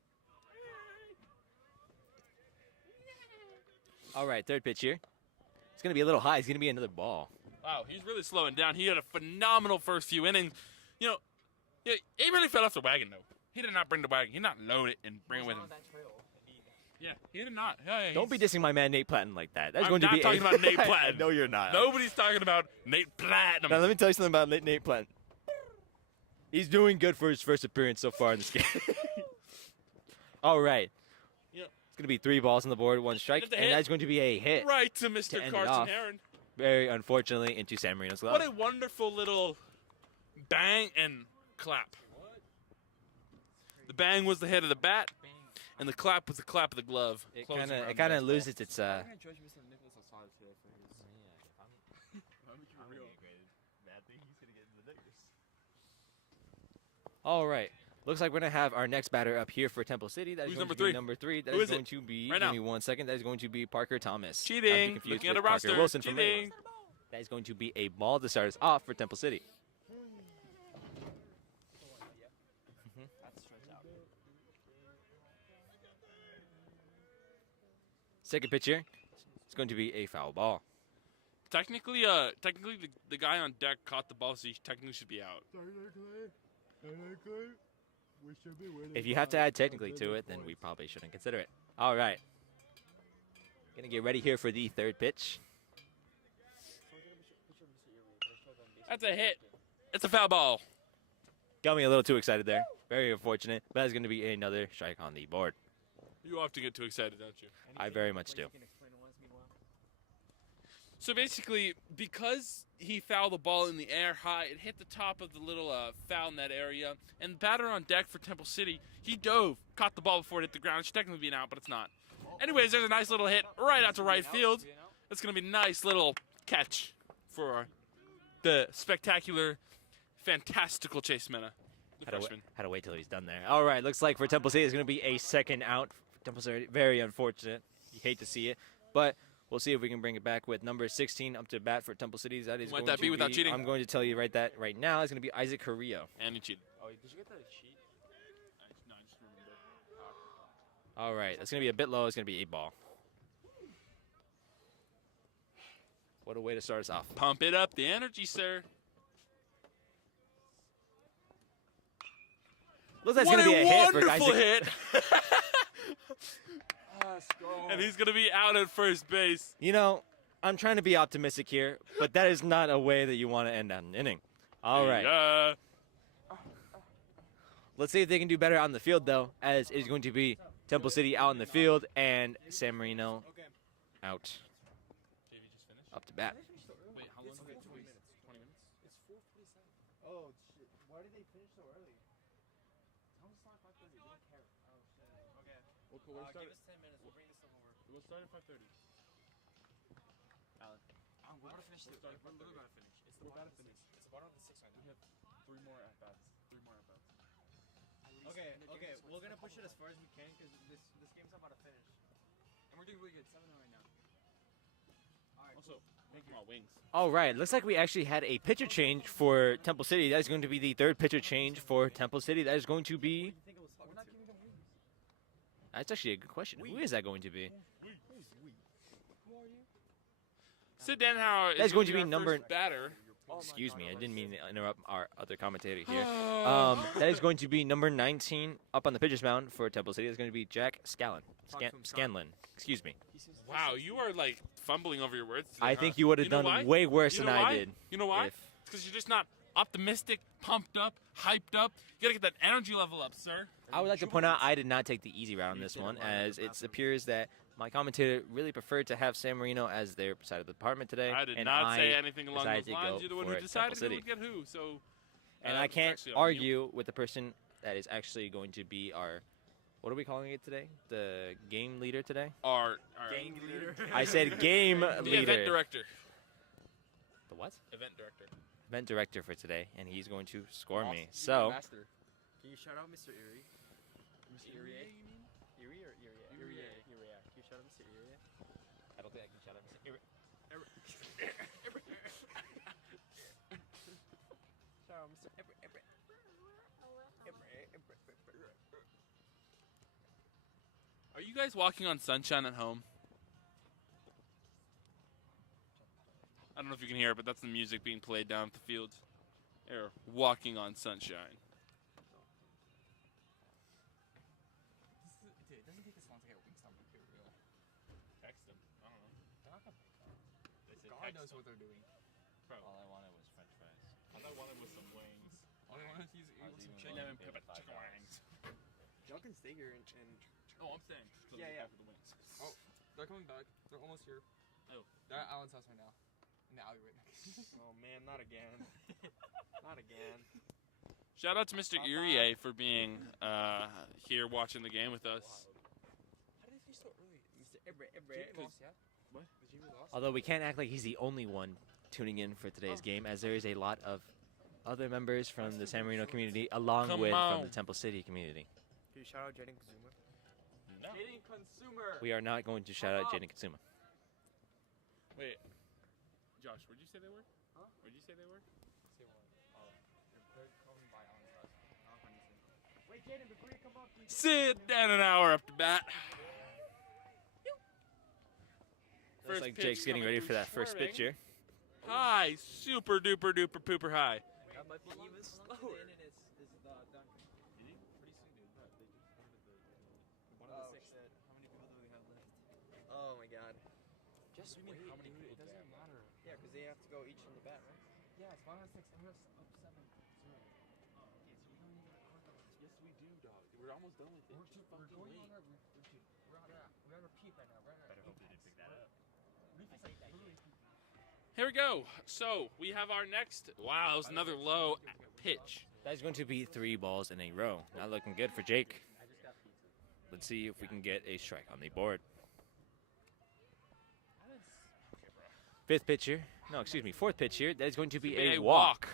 All right, third pitch here. It's going to be a little high. It's going to be another ball. Wow, he's really slowing down. He had a phenomenal first few innings. You know, he really fell off the wagon, though. He did not bring the wagon. He did not load it and bring it with him. Yeah, he did not. Yeah, Don't be dissing my man Nate Platten like that. That's I'm going not to be talking about Nate Platten. No, you're not. Nobody's talking about Nate Platten. Now, let me tell you something about Nate Platten. He's doing good for his first appearance so far in this game. All right. Yeah. It's going to be 3 balls on the board, 1 strike, If they and hit- that's going to be a hit. Right to Mr. To end it Carson off. Heron. Very unfortunately into San Marino's glove. What a wonderful little bang and clap. The bang was the head of the bat, and the clap was the clap of the glove. It Closing kind of around it kind the of baseball. loses its I'm gonna judge Mr. Nicholas Asad today for his. All right. Looks like we're going to have our next batter up here for Temple City. That is Who's going number to be 3? number 3. That Who is is it? going to be, Right give now. me 1 second, that is going to be Parker Thomas. Not to be Cheating. confused Looking at with the Parker roster. Wilson from Maine. Cheating. That is going to be a ball to start us off for Temple City. Second pitch here. It's going to be a foul ball. Technically, the guy on deck caught the ball, so he technically should be out. If you have to add technically to it, then we probably shouldn't consider it. All right. Gonna get ready here for the third pitch. That's a hit. It's a foul ball. Got me a little too excited there. Very unfortunate, but that's going to be another strike on the board. You often get too excited, don't you? I very much do. So basically, because he fouled the ball in the air high, it hit the top of the little foul net area, and the batter on deck for Temple City, he dove, caught the ball before it hit the ground. It should technically be an out, but it's not. Anyways, there's a nice little hit right out to right field. It's going to be a nice little catch for the spectacular, fantastical Chase Mena, the freshman. Had to wait till he's done there. All right, looks like for Temple City, it's going to be a second out. Temple City, very unfortunate. You hate to see it, but we'll see if we can bring it back with number 16 up to bat for Temple City. That is Might going that to be without cheating? I'm going to tell you right now. It's going to be Isaac Carrillo. And he cheated. Oh, did you get the sheet? No, I just remembered. All right, that's going to be a bit low. It's going to be a ball. What a way to start us off. Pump it up, the energy, sir. Looks like it's What going to be a a hit for wonderful Isaac. hit. And he's going to be out at first base. You know, I'm trying to be optimistic here, but that is not a way that you want to end an inning. All right. Let's see if they can do better on the field, though, as it's going to be Temple City out in the field and San Marino out up to bat. Wait, how long is it? 20 minutes. 20 minutes? It's 4:47. Oh shit! Why did they finish so early? Tell them to start 5:30. They don't care. Oh shit. Okay. We'll Give us 10 minutes. We'll bring this to homework. We'll start at 5:30. We're about to finish. We'll start at We're literally 5:30. about to finish. It's the We're bottom about to of the finish. six. It's the bottom of the six right We now. have 3 more at bats. 3 more at bats. At least, Okay, and the game okay, just we're went gonna to push it as overtime. far as we can because this game's about to finish. And we're doing really good. 7-0 right now. Alright, Also, come on, wings. All right, looks like we actually had a pitcher change for Temple City. That is going to be the third pitcher change for Temple City. That is going to be. You think it was We're not giving them wings. That's actually a good question. Who is that going to be? Sid Denhauer That's is going to be our number- first batter. Excuse me, I didn't mean to interrupt our other commentator here. That is going to be number 19 up on the pitcher's mound for Temple City. That's going to be Jack Scanlon. Excuse me. Wow, you are like fumbling over your words today, I huh? think you would have You know done why? way worse You than know I why? did. You know why? if- Because you're just not optimistic, pumped up, hyped up. You gotta get that energy level up, sir. I would like to point out I did not take the easy route on this one, as it appears that my commentator really preferred to have San Marino as their side of the department today. I did and not say I anything along decided those to lines. go You're the one for who decided Temple who City. would get who. So, And I it's can't actually on you. argue with the person that is actually going to be our, what are we calling it today? The game leader today? Our gang leader. I said game the leader. event director. The what? Event director. Event director for today, and he's going to score me. Awesome. So, Master. Can you shout out Mr. Erie? Mr. Erie? Erie or Erie? Erie. Erie. Can you shout out Mr. Erie? I don't think I can shout out Mr. Shout out Mr. Erie. Are you guys walking on sunshine at home? I don't know if you can hear it, but that's the music being played down at the field. They're walking on sunshine. Dude, it doesn't take this long to get a Wingstop real. Text them. I don't know. They're not gonna pick up. They said God text knows them. what they're doing. Bro, All I wanted was french fries. all I wanted was some wings. All they want is use some Chicken chicken. and pepper chicken wings. Y'all can stay here and Oh, I'm staying. Yeah, yeah. For the wings. Oh, they're coming back. They're almost here. Oh. They're at Alan's house right now. In the alley right next. oh man, not again. Not again. Shout out to Mr. Erie for being here watching the game with us. How did they finish so early? Mr. Erie. JV lost, yeah? What? The JV lost? Although we can't act like he's the only one tuning in for today's game, as there is a lot of other members from the San Marino community, along Come with on. from the Temple City community. Can you shout out Jaden Kazuma? No. Getting consumer. We are not going to shout out Jaden Katsuma. Wait. Josh, where'd you say they were? Huh? Where'd you say they were? Say what? Oh, they're coming by Alan's house. I don't know if I Wait, Jaden, before you come up, can you Sid down an hour up to bat. Looks like pitch Jake's getting coming ready for through that first swerving. pitcher. High, super duper duper pooper high. That might be even slower. Oh, shit. How many people do we have left? Oh my god. Just wait. how many dude, people it doesn't there? matter. Yeah, because they have to go each on the bat, right? Yeah, it's 5 on 6, and we're up 7-0. Yes, we do, dog. We're almost done with it. We're going on our we're on our peak right now. We're on our Better hope they didn't pick that up. Here we go. So we have our next. Wow, that was another low pitch. That is going to be 3 balls in a row. Not looking good for Jake. Let's see if we can get a strike on the board. 5th pitcher. No, excuse me. 4th pitch here. That is going to be a walk.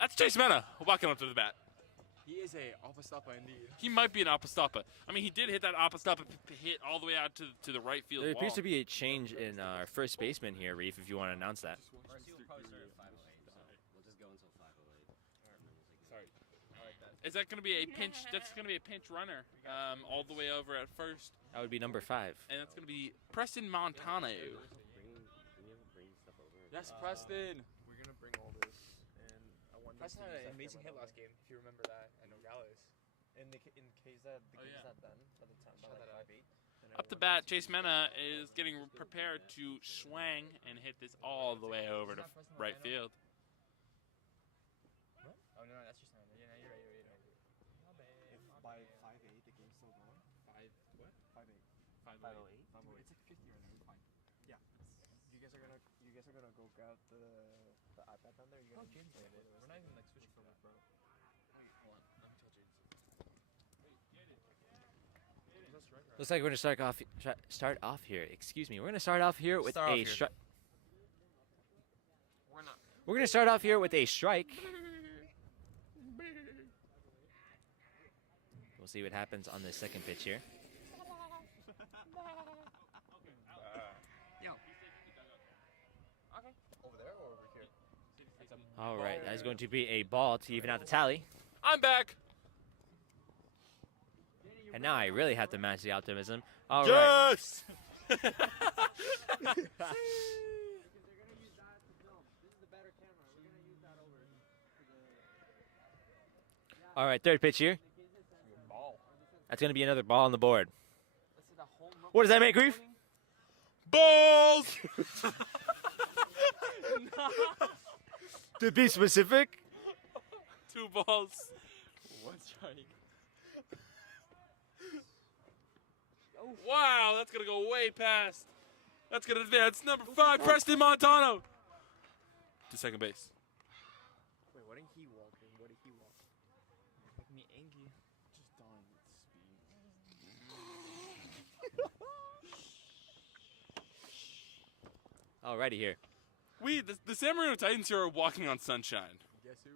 That's Chase Mena walking up to the bat. He is a Opastapa indeed. He might be an Opastapa. I mean, he did hit that Opastapa hit all the way out to the right field There wall. appears to be a change in our first baseman here, Reef, if you want to announce that. Sorry. Is that going to be a pinch? That's going to be a pinch runner all the way over at first. That would be number 5. And that's going to be Preston Montano. Yes, Preston. We're gonna bring all this, and I want this Preston to had be an amazing hit separate, last game, if you remember that, at Nogales. In case that the Oh, game's yeah. not done by the time, by Shut like that up. 5-8. then I Up to want bat, this Chase Mena is getting prepared to swing and hit this all the way over to right field. Oh, no, that's just not. Yeah, you're right. My bad. If by 5-8 the game's still going. 5-8. 508. Dude, it's like 50 right now. We're fine. You guys are gonna go grab the iPad. We're not even like switching from it, bro. Wait, hold on. Let me tell Jaden. Looks like we're gonna start off here. Excuse me. We're gonna start off here with Start off a here. strike. We're not. We're gonna start off here with a strike. We'll see what happens on the second pitch here. Over there or over here? All right, that is going to be a ball to even out the tally. I'm back. And now I really have to match the optimism. All right. Yes. All right, third pitch here. That's going to be another ball on the board. What does that make, Reef? Balls. To be specific. 2 balls. One strike. Wow, that's gonna go way past. That's gonna advance. Number 5, Preston Montano to second base. Wait, what did he walk in? What did he walk? Making me angry. Just dying with speed. Alrighty here. The San Marino Titans here are walking on sunshine. Guess who?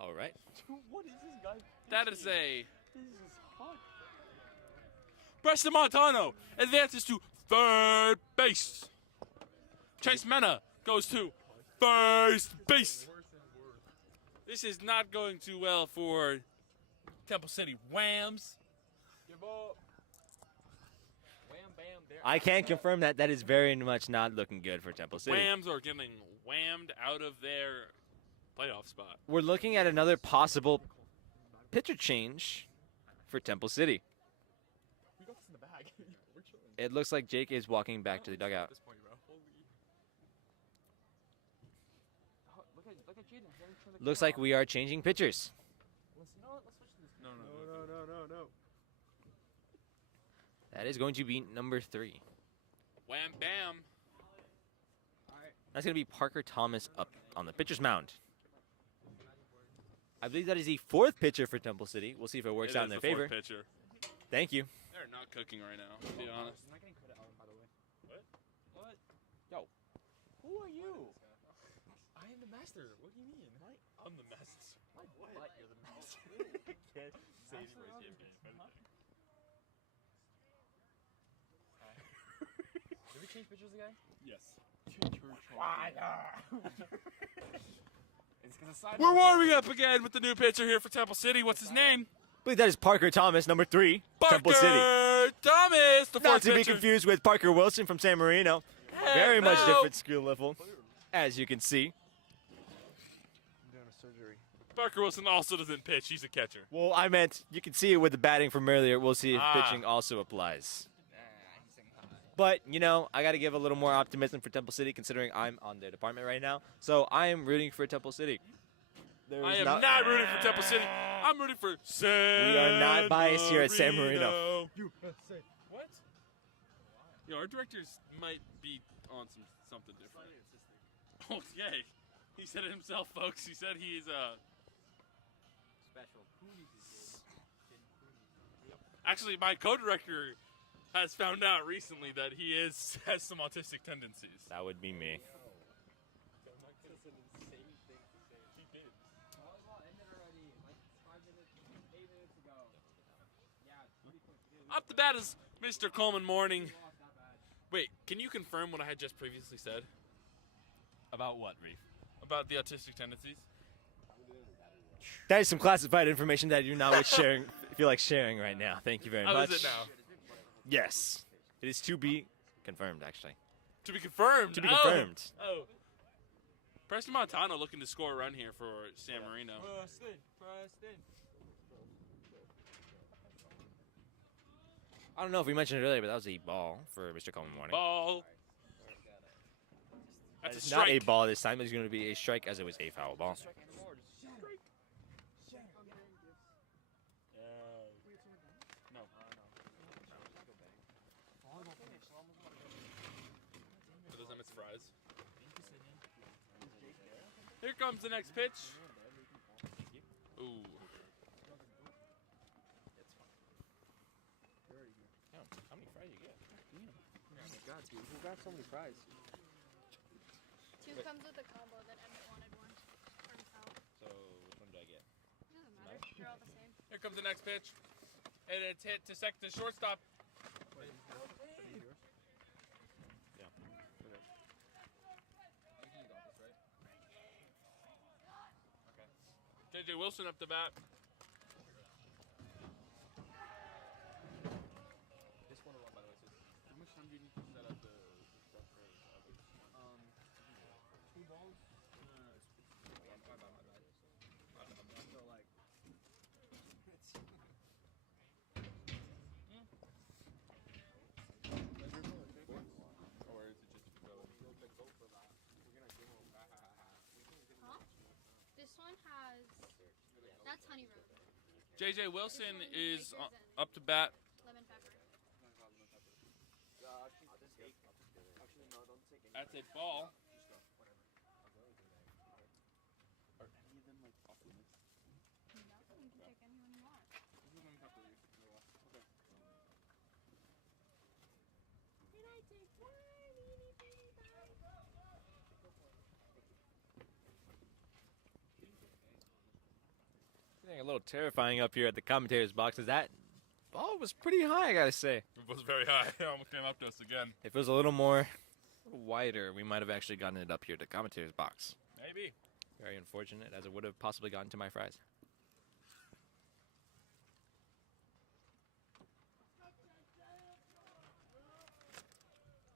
All right. What is this guy? That is a This is hot. Preston Montano advances to third base. Chase Mena goes to first base. This is not going too well for Temple City Whams. Give up. Wham bam there. I can confirm that that is very much not looking good for Temple City. Whams are getting whammed out of their playoff spot. We're looking at another possible pitcher change for Temple City. We got this in the bag. We're chilling. It looks like Jake is walking back to the dugout. At this point, bro. Holy. Oh, look at Jaden. He hasn't turned the Looks camera like we are changing pitchers. on. You know what? Let's switch to this. No. That is going to be number 3. Wham bam. That's going to be Parker Thomas up on the pitcher's mound. I believe that is the 4th pitcher for Temple City. We'll see if it works It out is in their the fourth favor. pitcher. Thank you. They're not cooking right now, to be honest. He's not getting credit, by the way. What? Yo. Who are you? I am the master. What do you mean? I'm the master. What? You're the master. Can't say Master anyways, of- game. Did we change pictures again? Yes. It's because aside We're warming up again with the new pitcher here for Temple City. What's his name? I believe that is Parker Thomas, number 3, Temple City. Parker Thomas, the Not fourth to be pitcher. confused with Parker Wilson from San Marino. Very much no. different skill level, as you can see. I'm doing a surgery. Parker Wilson also doesn't pitch. He's a catcher. Well, I meant you can see it with the batting from earlier. We'll see if Ah. pitching also applies. But, you know, I got to give a little more optimism for Temple City considering I'm on their department right now. So I am rooting for Temple City. There I is am not rooting for Temple City. I'm rooting for San We are not biased here at San Marino. USA. What? Yo, our directors might be on something different. Okay. He said it himself, folks. He said he's Special. Actually, my co-director has found out recently that he has some autistic tendencies. That would be me. Up the bat is Mr. Coleman Morning. Wait, can you confirm what I had just previously said About what, Reef? about the autistic tendencies? That is some classified information that I do not feel like sharing right now. Thank you very How much. is it now? Yes. It is to be confirmed, actually. To be confirmed. To be Oh. confirmed. Oh. Preston Montano looking to score a run here for San Marino. Preston. I don't know if we mentioned it earlier, but that was a ball for Mr. Coleman Morning. Ball. That's a It's not a strike. ball this time. It's going to be a strike as it was a foul ball. Here comes the next pitch. Ooh. Damn, how many fries you get? Oh my god, dude. Who got so many fries? 2 comes with a combo, then Emmett wanted one for himself. So which one do I get? Doesn't matter. They're all the same. Here comes the next pitch. And it's hit to shortstop. Yeah. JJ Wilson up to bat. This one alone, by the way, says, how much time do you need to set up the stuff for this one? 2 balls. My bad. So like. Or is it just go? Huh? This one has. That's honey road. JJ Wilson This one is Baker's and up to bat. lemon pepper. Actually, no, don't take any. That's a ball. Are any of them like off limits? No, you can take any one you want. This is lemon pepper. Okay. Did I take one itty bitty bite? Getting a little terrifying up here at the commentator's boxes. That ball was pretty high, I gotta say. It was very high. It almost came up to us again. If it was a little more wider, we might have actually gotten it up here at the commentator's box. Maybe. Very unfortunate, as it would have possibly gotten to my fries.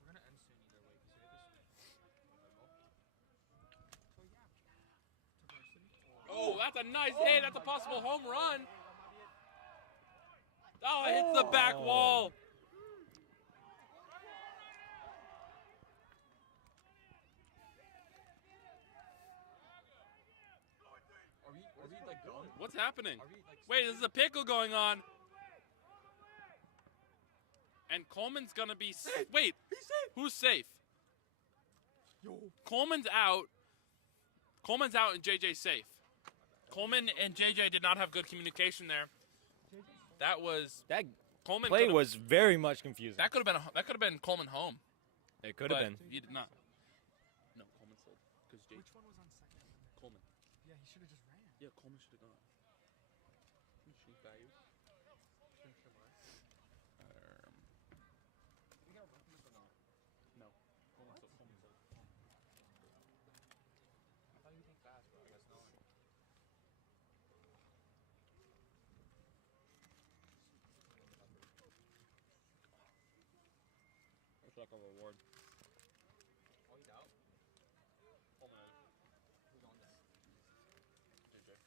We're gonna end soon either way. Cause you hit this. Oh, that's a nice hit. That's a possible home run. Oh, it hits the back wall. Are we like done? What's happening? Are we like? Wait, there's a pickle going on. And Coleman's gonna be safe. Wait, who's safe? Coleman's out. Coleman's out and JJ's safe. Coleman and JJ did not have good communication there. That was That Coleman. play could've- was very much confusing. that could have been Coleman home. It could have but been. He did not. No, Coleman sold because JJ Which one was on second? Coleman. Yeah, he should have just ran. Yeah, Coleman should have gone. Sheet value. No. Coleman sold. I thought you were fast, bro. I guess not. Looks like a reward. Oh, he's out. Coleman. Who's on there? JJ.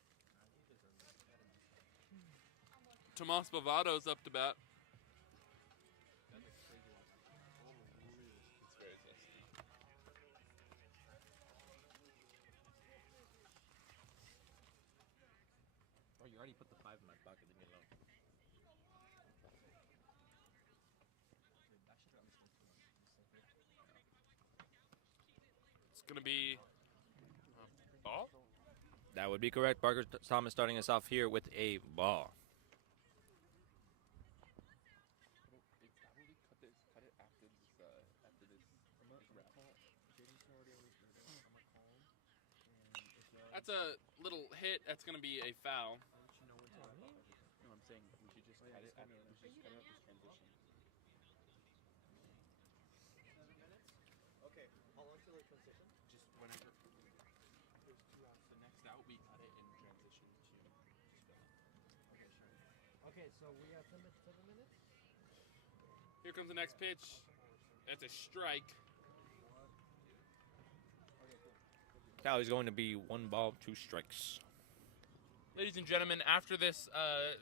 Tomas Bavado's up to bat. That's like crazy watch. It's very zesty. Oh, you already put the 5 in my pocket. Leave me alone. It's gonna be ball. That would be correct. Parker Thomas starting us off here with a ball. How will we cut it after this wrap? That's a little hit. That's gonna be a foul. No, I'm saying we should just cut it after this transition. Okay, how long till it transition? Just whenever there's 2 outs, the next out we cut it and transition to spill. Okay, sure. Okay, so we have 7 minutes? Here comes the next pitch. That's a strike. Now he's going to be 1 ball, 2 strikes. Ladies and gentlemen, after this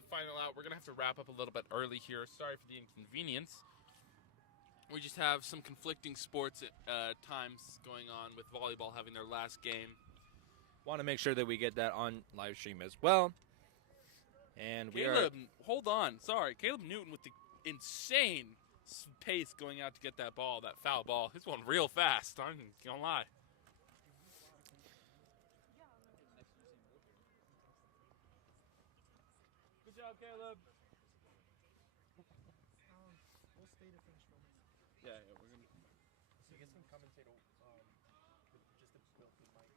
final out, we're going to have to wrap up a little bit early here. Sorry for the inconvenience. We just have some conflicting sports times going on with volleyball having their last game. Want to make sure that we get that on live stream as well. And we Caleb, hold on. Sorry. Caleb Newton with the insane pace going out to get that ball, that foul ball. He's going real fast. I'm going to lie. pay to finish filming. Yeah, we're gonna. So you get some commentator, just a built-in mic.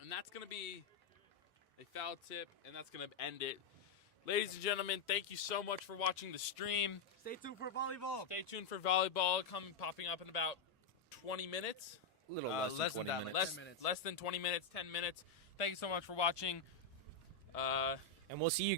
And that's going to be a foul tip, and that's going to end it. Ladies and gentlemen, thank you so much for watching the stream. Stay tuned for volleyball. Stay tuned for volleyball popping up in about 20 minutes. A little less less than than 20 that, minutes. 10 minutes. Less than 20 minutes, 10 minutes. Thank you so much for watching. And we'll see you